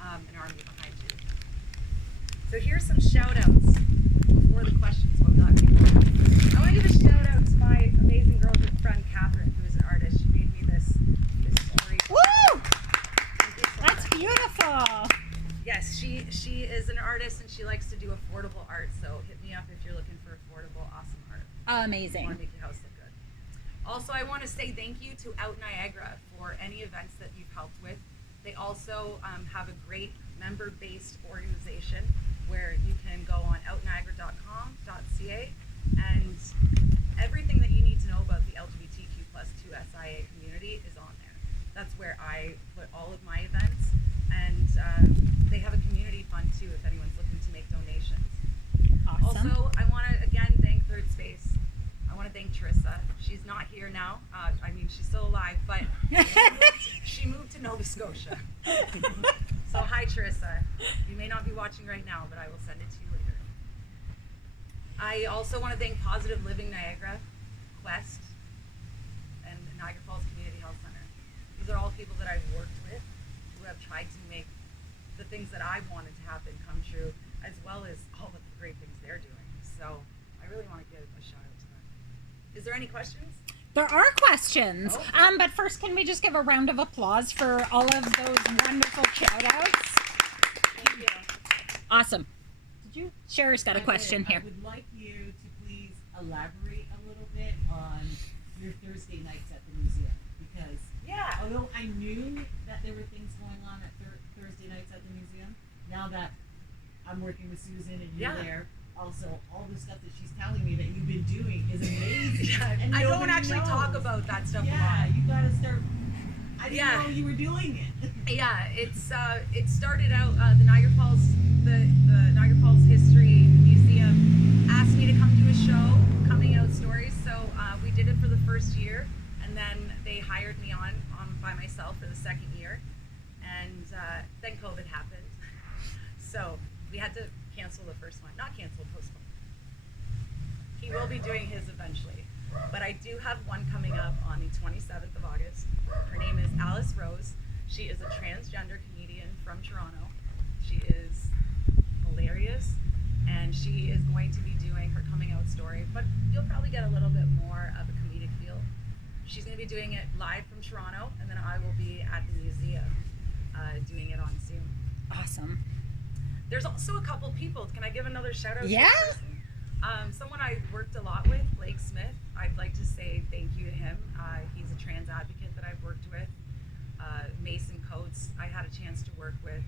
an army behind you. So here's some shout outs before the questions. What we got people. I want to give a shout out to my amazing girlfriend friend Catherine, who is an artist. She made me this story. Woo! Thank you so That's much. beautiful. Yes, she is an artist and she likes to do affordable art. So hit me up if you're looking for affordable, awesome art. Want Amazing. to make your house look good. Also, I want to say thank you to Out Niagara for any events that you've helped with. They also have a great member-based organization where you can go on outniagara.com.ca and everything that you need to know about the LGBTQ+2SIA community is on there. That's where I put all of my events, and they have a community fund too if anyone's looking to make donations. Awesome. Also, I want to again thank Third Space. I want to thank Trissa. She's not here now. I mean, she's still alive, but she moved to Nova Scotia. So hi, Trissa. You may not be watching right now, but I will send it to you later. I also want to thank Positive Living Niagara, Quest, and the Niagara Falls Community Health Center. These are all people that I've worked with who have tried to make the things that I wanted to happen come true, as well as all of the great things they're doing. So I really want to give a shout out to them. Is there any questions? There are questions. Okay. But first, can we just give a round of applause for all of those wonderful shout outs? Thank you. Awesome. Did you? Sherry's got a I question would- here. I would like you to please elaborate a little bit on your Thursday nights at the museum, because Yeah. although I knew that there were things going on at Thursday nights at the museum, now that I'm working with Susan and you're Yeah. there, also all the stuff that she's telling me that you've been doing is amazing. Yeah, And I don't nobody actually talk knows. about that stuff a Yeah, lot. you gotta start. I didn't Yeah. know you were doing it. Yeah, it's it started out the Niagara Falls Niagara Falls History Museum asked me to come do a show, coming out stories. So we did it for the first year, and then they hired me on by myself for the second year, and then COVID happened. So we had to cancel the first one. Not cancel, postpone. He will be doing his eventually. But I do have one coming up on the 27th of August. Her name is Alice Rose. She is a transgender comedian from Toronto. She is hilarious, and she is going to be doing her coming out story, but you'll probably get a little bit more of a comedic feel. She's going to be doing it live from Toronto, and then I will be at the museum doing it on Zoom. Awesome. There's also a couple people. Can I give another shout out? Yeah. To a person? Someone I worked a lot with, Blake Smith. I'd like to say thank you to him. He's a trans advocate that I've worked with. Mason Coates, I had a chance to work with.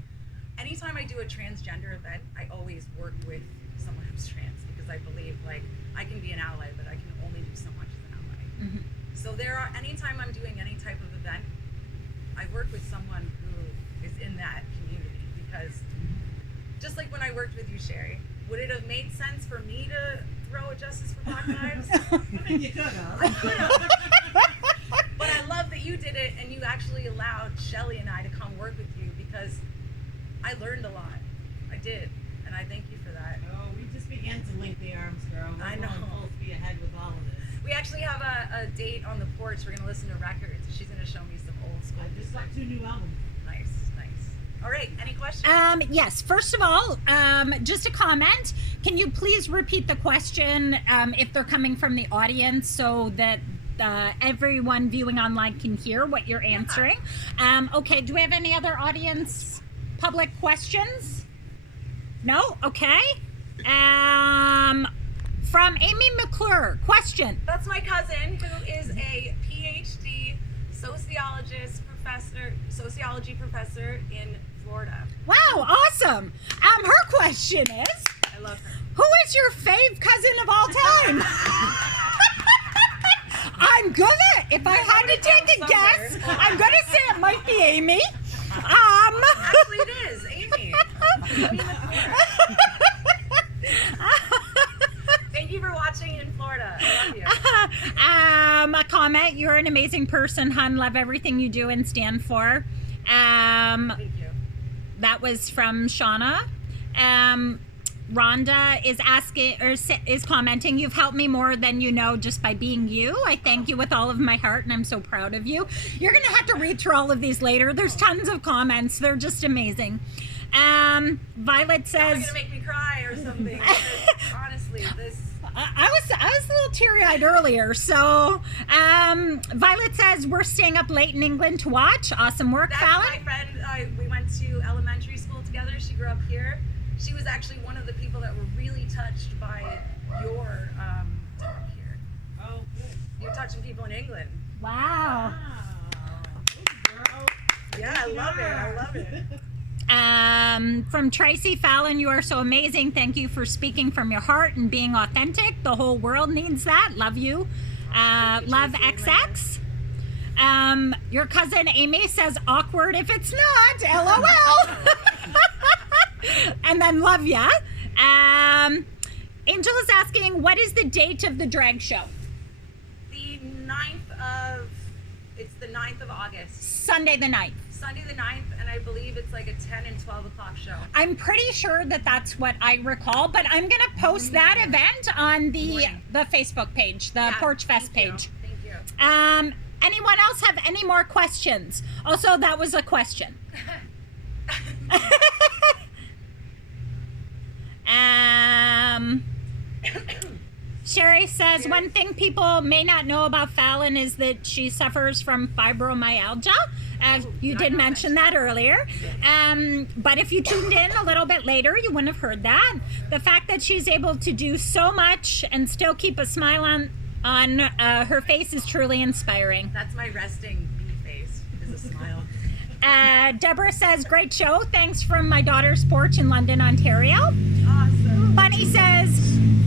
Anytime I do a transgender event, I always work with someone who's trans, because I believe like I can be an ally, but I can only do so much as an ally. Mm-hmm. So anytime I'm doing any type of event, I work with someone who is in that community, because just like when I worked with you, Sherry, would it have made sense for me to throw a Justice for Black Lives? I mean, you could I have. could have. But I love that you did it, and you actually allowed Shelly and I to come work with you, because I learned a lot. I did, and I thank you for that. Oh, we just began to link the arms, girl. We're I know. going full speed ahead with all of this. We actually have a date on the porch. We're going to listen to records. She's going to show me some old school I just music. got 2 new albums. Nice. All right, any questions? Yes, first of all, just a comment. Can you please repeat the question if they're coming from the audience, so that everyone viewing online can hear what you're answering? Okay, do we have any other audience public questions? No? Okay. From Amy McClure, question. That's my cousin, who is a PhD sociology professor in Florida. Wow, awesome. Her question is, I love her. who is your fave cousin of all time? I'm gonna, if I had to take a guess, I'm gonna say it might be Amy. Actually, it is Amy. Amy McClure. Thank you for watching in Florida. I love you. A comment. You're an amazing person, hun. Love everything you do and stand for. Thank you. That was from Shauna. Rhonda is asking, or is commenting, you've helped me more than you know just by being you. I thank you with all of my heart, and I'm so proud of you. You're going to have to read through all of these later. There's tons of comments. They're just amazing. Violet says... You're going to make me cry or something. Because, honestly, this... I was a little teary-eyed earlier. So, Violet says, we're staying up late in England to watch. Awesome work, That's Falynn. my friend. We went to elementary school together. She grew up here. She was actually one of the people that were really touched by your talk here. Oh, good. You're touching people in England. Wow. Good girl. Yeah, I love it. I love it. From Tracy, Falynn, you are so amazing. Thank you for speaking from your heart and being authentic. The whole world needs that. Love you. Love XX. Your cousin Amy says awkward if it's not. LOL. And then love ya. Angel is asking, what is the date of the drag show? It's the 9th of August. Sunday the 9th. Sunday the 9th, and I believe it's like a 10 and 12 o'clock show. I'm pretty sure that that's what I recall, but I'm going to post that event on the Facebook page, the Porch Fest page. Thank you. Anyone else have any more questions? Also, that was a question. Sherry says, one thing people may not know about Falynn is that she suffers from fibromyalgia. You did mention that earlier. But if you tuned in a little bit later, you wouldn't have heard that. The fact that she's able to do so much and still keep a smile on her face is truly inspiring. That's my resting bee face, is a smile. Deborah says, great show. Thanks from my daughter's porch in London, Ontario. Awesome. Bunny says,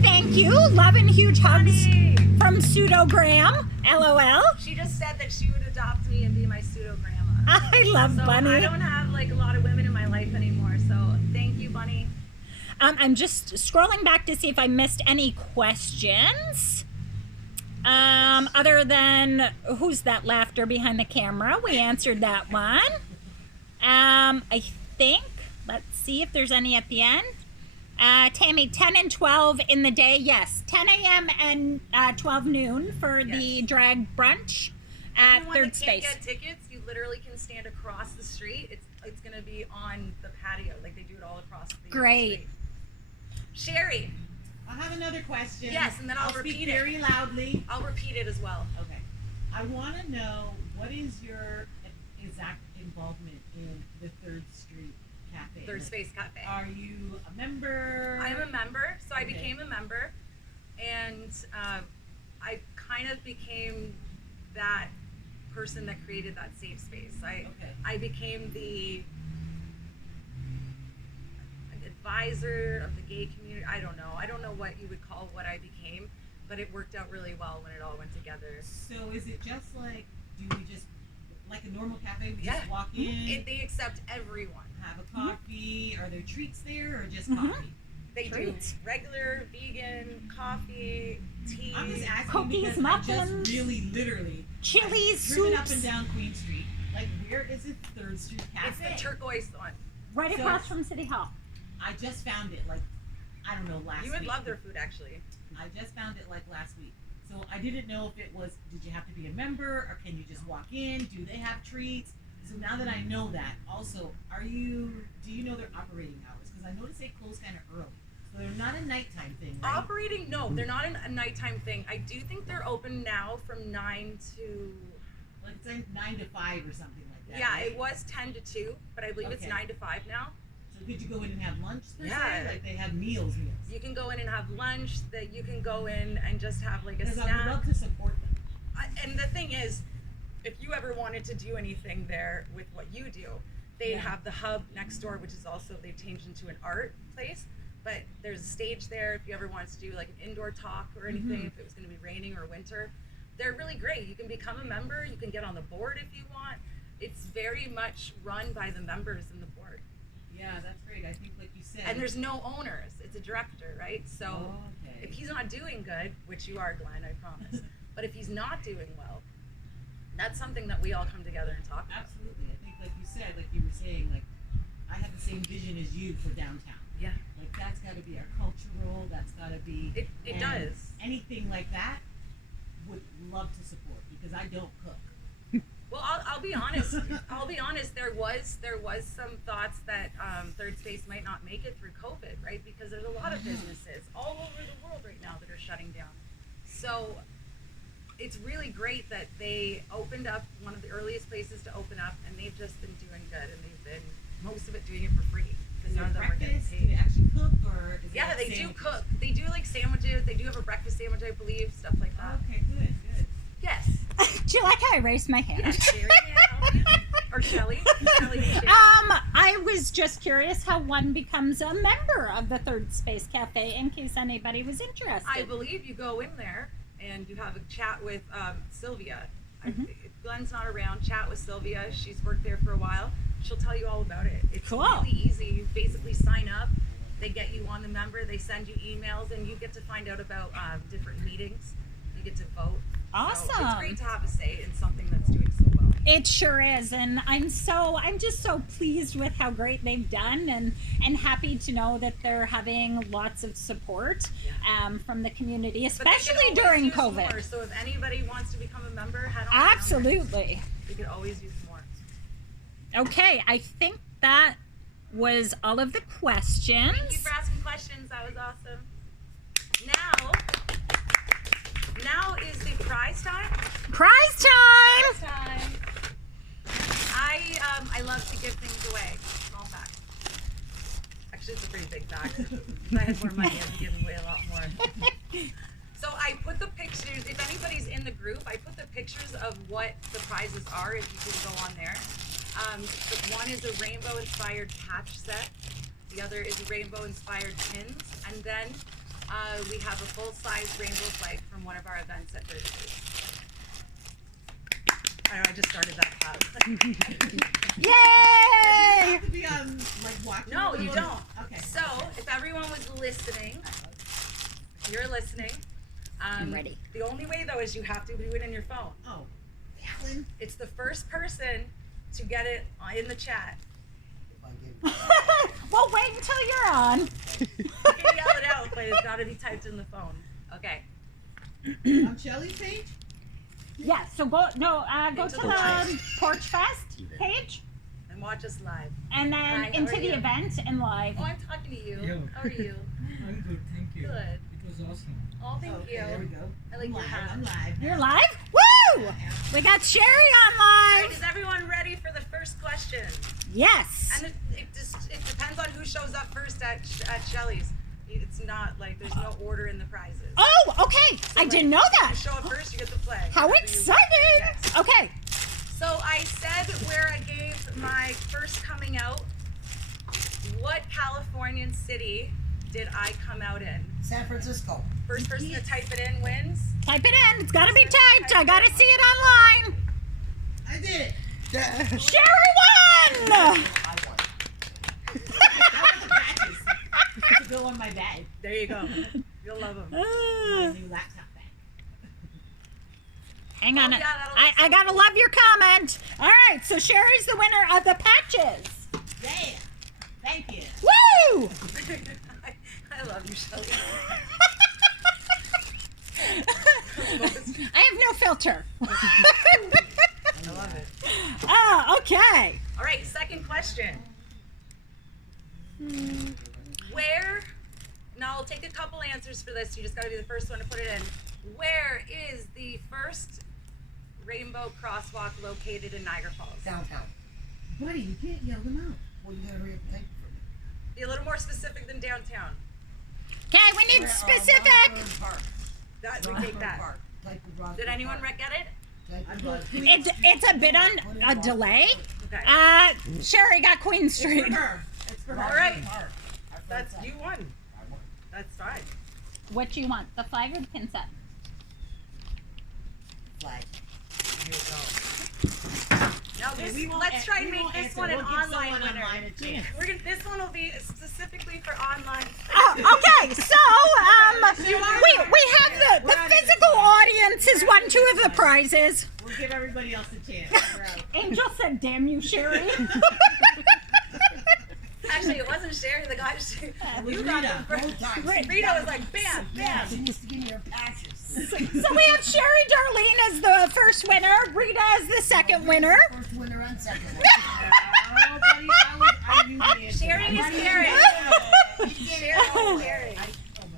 thank you. Love and huge hugs from Pseudogram. LOL. She just said that she would adopt me and be my pseudo grandma. I love So Bunny. I don't have like a lot of women in my life anymore, so thank you, Bunny. I'm just scrolling back to see if I missed any questions. Other than, who's that laughter behind the camera? We answered that one. I think, let's see if there's any at the end. Tammy, 10 and 12 in the day, yes. 10 a.m. and 12 noon for the drag brunch at Anyone Third that Space. can't get tickets, you literally can stand across the street. It's going to be on the patio. Like, they do it all across the Great. street. Sherry. I have another question. Yes, and then I'll speak repeat it. very loudly. I'll repeat it as well. Okay. I want to know, what is your exact involvement in the Third Street Cafe? Third Space Cafe. Are you a member? I'm a member, so I Okay. became a member, and I kind of became that person that created that safe space. I became the advisor of the gay community. I don't know what you would call what I became, but it worked out really well when it all went together. So is it just like, do we just, like a normal cafe, we just walk in, They accept everyone. have a coffee, are there treats there, or just coffee? They Treats. do regular vegan coffee, tea. I'm just asking Cookies, because muffins. I just really, literally, Chilies, I've driven up soups. and down Queen Street. Like, where is it Third Street It's Cafe? the turquoise one. Right So- across from City Hall. I just found it, like, I don't know, last You week. would love their food, actually. I just found it like last week. So I didn't know if it was, did you have to be a member, or can you just walk in? Do they have treats? So now that I know that, also, do you know their operating hours? Because I noticed they close kind of early. So they're not a nighttime thing, right? Operating, no, they're not a nighttime thing. I do think they're open now from 9 to. Like it's like 9 to 5 or something like that. Yeah, right? it was 10 to 2, but I believe it's Okay. 9 to 5 now. So could you go in and have lunch per Yeah. se? Like they have meals. You can go in and have lunch. That you can go in and just have like a Because I would snack. love to support them. And the thing is, if you ever wanted to do anything there with what you do, they Yeah. have the hub next door, which is also, they've changed into an art place. But there's a stage there if you ever wanted to do like an indoor talk or anything, if it was going to be raining or winter. They're really great. You can become a member. You can get on the board if you want. It's very much run by the members and the board. Yeah, that's great. I think, like you said. And there's no owners. It's a director, right? So Okay. if he's not doing good, which you are, Glenn, I promise, but if he's not doing well, that's something that we all come together and talk about. Absolutely. I think, like you said, like you were saying, like I have the same vision as you for downtown. Yeah. Like that's got to be our cultural. That's got to be. It and does. Anything like that, would love to support because I don't cook. Well, I'll be honest. I'll be honest. There was some thoughts that Third Space might not make it through COVID, right? Because there's a lot of businesses all over the world right now that are shutting down. So it's really great that they opened up, one of the earliest places to open up, and they've just been doing good, and they've been most of it doing it for free because Is none it of them are getting breakfast? Do paid. they actually cook or? Is it Yeah, like they do sandwiches? cook. They do like sandwiches. They do have a breakfast sandwich, I believe, stuff like that. Okay, good, good. Yes. Do you like how I raised my hand? Yes, Sherry, may I help you? Or Shelly. Shelly, Sherry. I was just curious how one becomes a member of the Third Space Cafe in case anybody was interested. I believe you go in there and you have a chat with Sylvia. If Glenn's not around, chat with Sylvia. She's worked there for a while. She'll tell you all about it. It's Cool. really easy. You basically sign up. They get you on the member. They send you emails, and you get to find out about different meetings. You get to vote. So Awesome. it's great to have a say in something that's doing so well. It sure is, and I'm just so pleased with how great they've done, and happy to know that they're having lots of support from the community, But they can especially always during use COVID. more. So if anybody wants to become a member, head on down there. Absolutely. We could always use more. Okay, I think that was all of the questions. Thank you for asking questions. That was awesome. Now is the prize time. Prize time! Prize time. I love to give things away. Small fact. Actually, it's a pretty big fact. If I had more money, I'd be giving away a lot more. So I put the pictures. If anybody's in the group, I put the pictures of what the prizes are. If you can go on there. The one is a rainbow-inspired patch set. The other is a rainbow-inspired pins, and then we have a full-size rainbow flag from one of our events at Third Space. I know, I just started that clap. Yay! Have to be on like watching. No, the you video? don't. Okay. So, if everyone was listening, if you're listening, I'm ready. The only way though is you have to do it in your phone. Oh, Falynn. It's the first person to get it in the chat. if I give you. Well, wait until you're on. You can yell it out, but it's got to be typed in the phone. Okay. On Shelly's page? Yeah, so go to Into the the live. Porch Fest page, And watch us live. and then Hi, how into are the you? event and live. Oh, I'm talking to you. Yo. How are you? I'm good, thank you. Good. It was awesome. Oh, thank Okay, you. there we go. I like I'm your live. hat. I'm live. You're live? Woo! We got Sherry on All right, live. is everyone ready for the first question? Yes. And it depends on who shows up first at Shelly's. It's not like there's no order in the prizes. Oh, okay. I didn't know If that. you show up first, you get the flag. How Whatever you- exciting! Yes. Okay. So I said where I gave my first coming out. What Californian city did I come out in? San Francisco. First person to type it in wins. Type it in. It's gotta be typed. I gotta see it online. I did it. Sherry won! I won. That was the patches. To go on my bag. There you go. You'll love them. My new laptop bag. Hang on. Oh, yeah, that'll I look gotta love your comment. All right, so Sherry's the winner of the patches. Yeah. Thank you. Woo! I love you, Shelly. I have no filter. I love it. Oh, okay. All right, second question. Where, now I'll take a couple answers for this. You just got to be the first one to put it in. Where is the first rainbow crosswalk located in Niagara Falls? Downtown. Buddy, you can't yell them out. Well, you gotta hurry up and take it for me. Be a little more specific than downtown. Okay, we need Where, specific. Rockford Park. That we take Rockford that. Park. Type of Rockford Did anyone Park. get it? Type I of put Rockford. Queen It's a bit on a delay. Okay. Sherry got Queen It's Street. for her. It's for her. All right. Park. That's what That's it you said. won. I won. That's fine. What do you want? The flag or the pin set? Flag. Here we go. Now Okay, this, we won't let's an- try and we make won't this answer. one an We'll give online someone winner. online a chance. This one will be specifically for online. Oh, okay. So, we have the We're out of physical time. audience has won 2 of the prizes. We'll give everybody else a chance. We're out. Angel said, "Damn you, Sherry." Actually, it wasn't Sherry that got it. It was You got Rita. it first. Both times. Rita was like, bam, Yeah, bam. she needs to give me her patches. So we have Sherry Darlene as the first winner, Rita as the second winner. First winner and second winner. Oh, buddy, I knew the answer. Sharing is caring. Sharing is caring.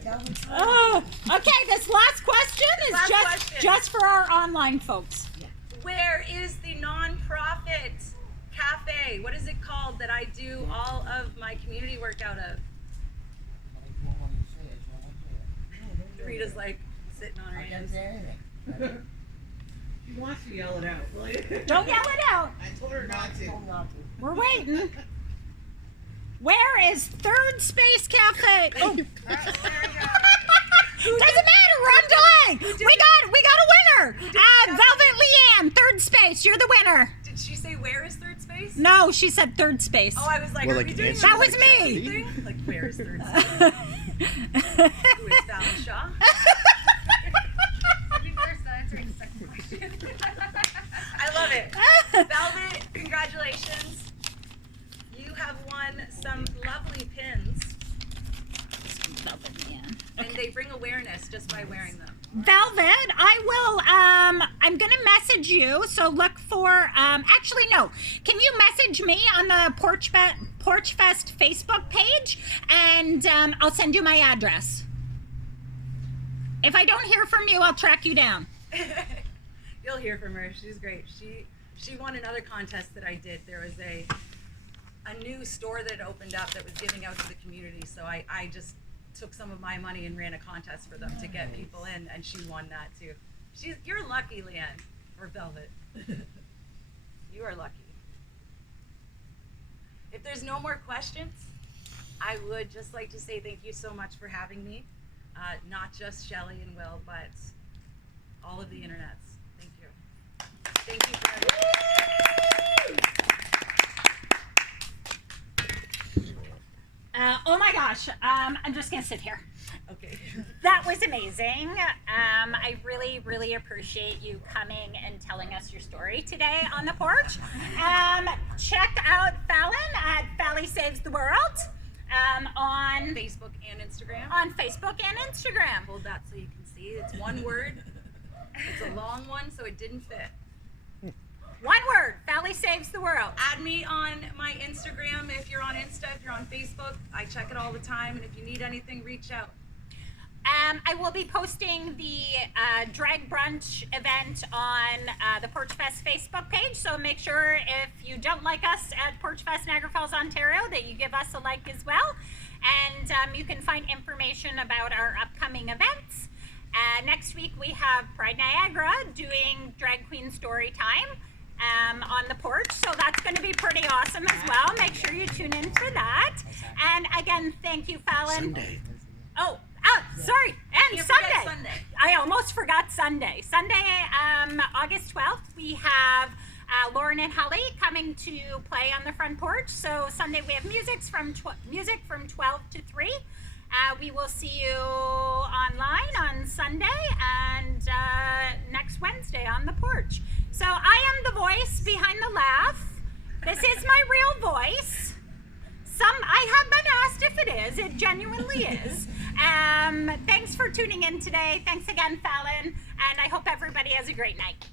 Tell me. Oh, okay, this last question is Last just question. just for our online folks. Where is the non-profit cafe? What is it called that I do all of my community work out of? Rita's like sitting on her I can't hands. say anything. She wants to yell it out. Don't yell it out. I told her not to. Told not to. We're waiting. Where is Third Space Cafe? Oh. There we go. Doesn't matter, we're on delay. We got a winner. Velvet Leanne, Third Space. You're the winner. Did she say where is third space? No, she said Third Space. Oh, I was like, Well, are like we doing answer That was like me. thing? Like, where is third space? Who is Fallon Shaw? I'll be first answering the second question. I love it. Velvet, congratulations. You have won some lovely pins, Velvet Leanne. and they bring awareness just by wearing them. Velvet, I will, I'm gonna message you, so look for, actually no, can you message me on the Porch Fest Facebook page, and I'll send you my address. If I don't hear from you, I'll track you down. You'll hear from her. She's great. She won another contest that I did. There was a new store that opened up that was giving out to the community, so I just took some of my money and ran a contest for them to get people in, and she won that too. You're lucky, Leanne, or Velvet. You are lucky. If there's no more questions, I would just like to say thank you so much for having me. Not just Shelly and Will, but all of the internets. Thank you. Thank you for Oh my gosh, I'm just gonna sit here. Okay. That was amazing. I really, really appreciate you coming and telling us your story today on the porch. Check out Falynn at Fally Saves the World on Facebook and Instagram. Instagram. Hold that so you can see. It's one word. It's a long one, so it didn't fit. One word, Fally Saves the World. Add me on my Instagram if you're on Insta, if you're on Facebook. I check it all the time, and if you need anything, reach out. I will be posting the drag brunch event on the Porch Fest Facebook page, so make sure if you don't like us at Porch Fest Niagara Falls, Ontario, that you give us a like as well. And you can find information about our upcoming events. Next week we have Pride Niagara doing Drag Queen Story Time on the porch, so that's going to be pretty awesome as well. Make sure you tune in for that. And again, thank you, Falynn. Sunday. Sorry, and Can't forget Sunday. Sunday. I almost forgot Sunday. August 12th, we have Lauren and Holly coming to play on the front porch. So Sunday we have music from 12 to 3. We will see you online on Sunday and next Wednesday on the porch. So I am the voice behind the laugh. This is my real voice. I have been asked if it is. It genuinely is. Thanks for tuning in today. Thanks again, Falynn. And I hope everybody has a great night.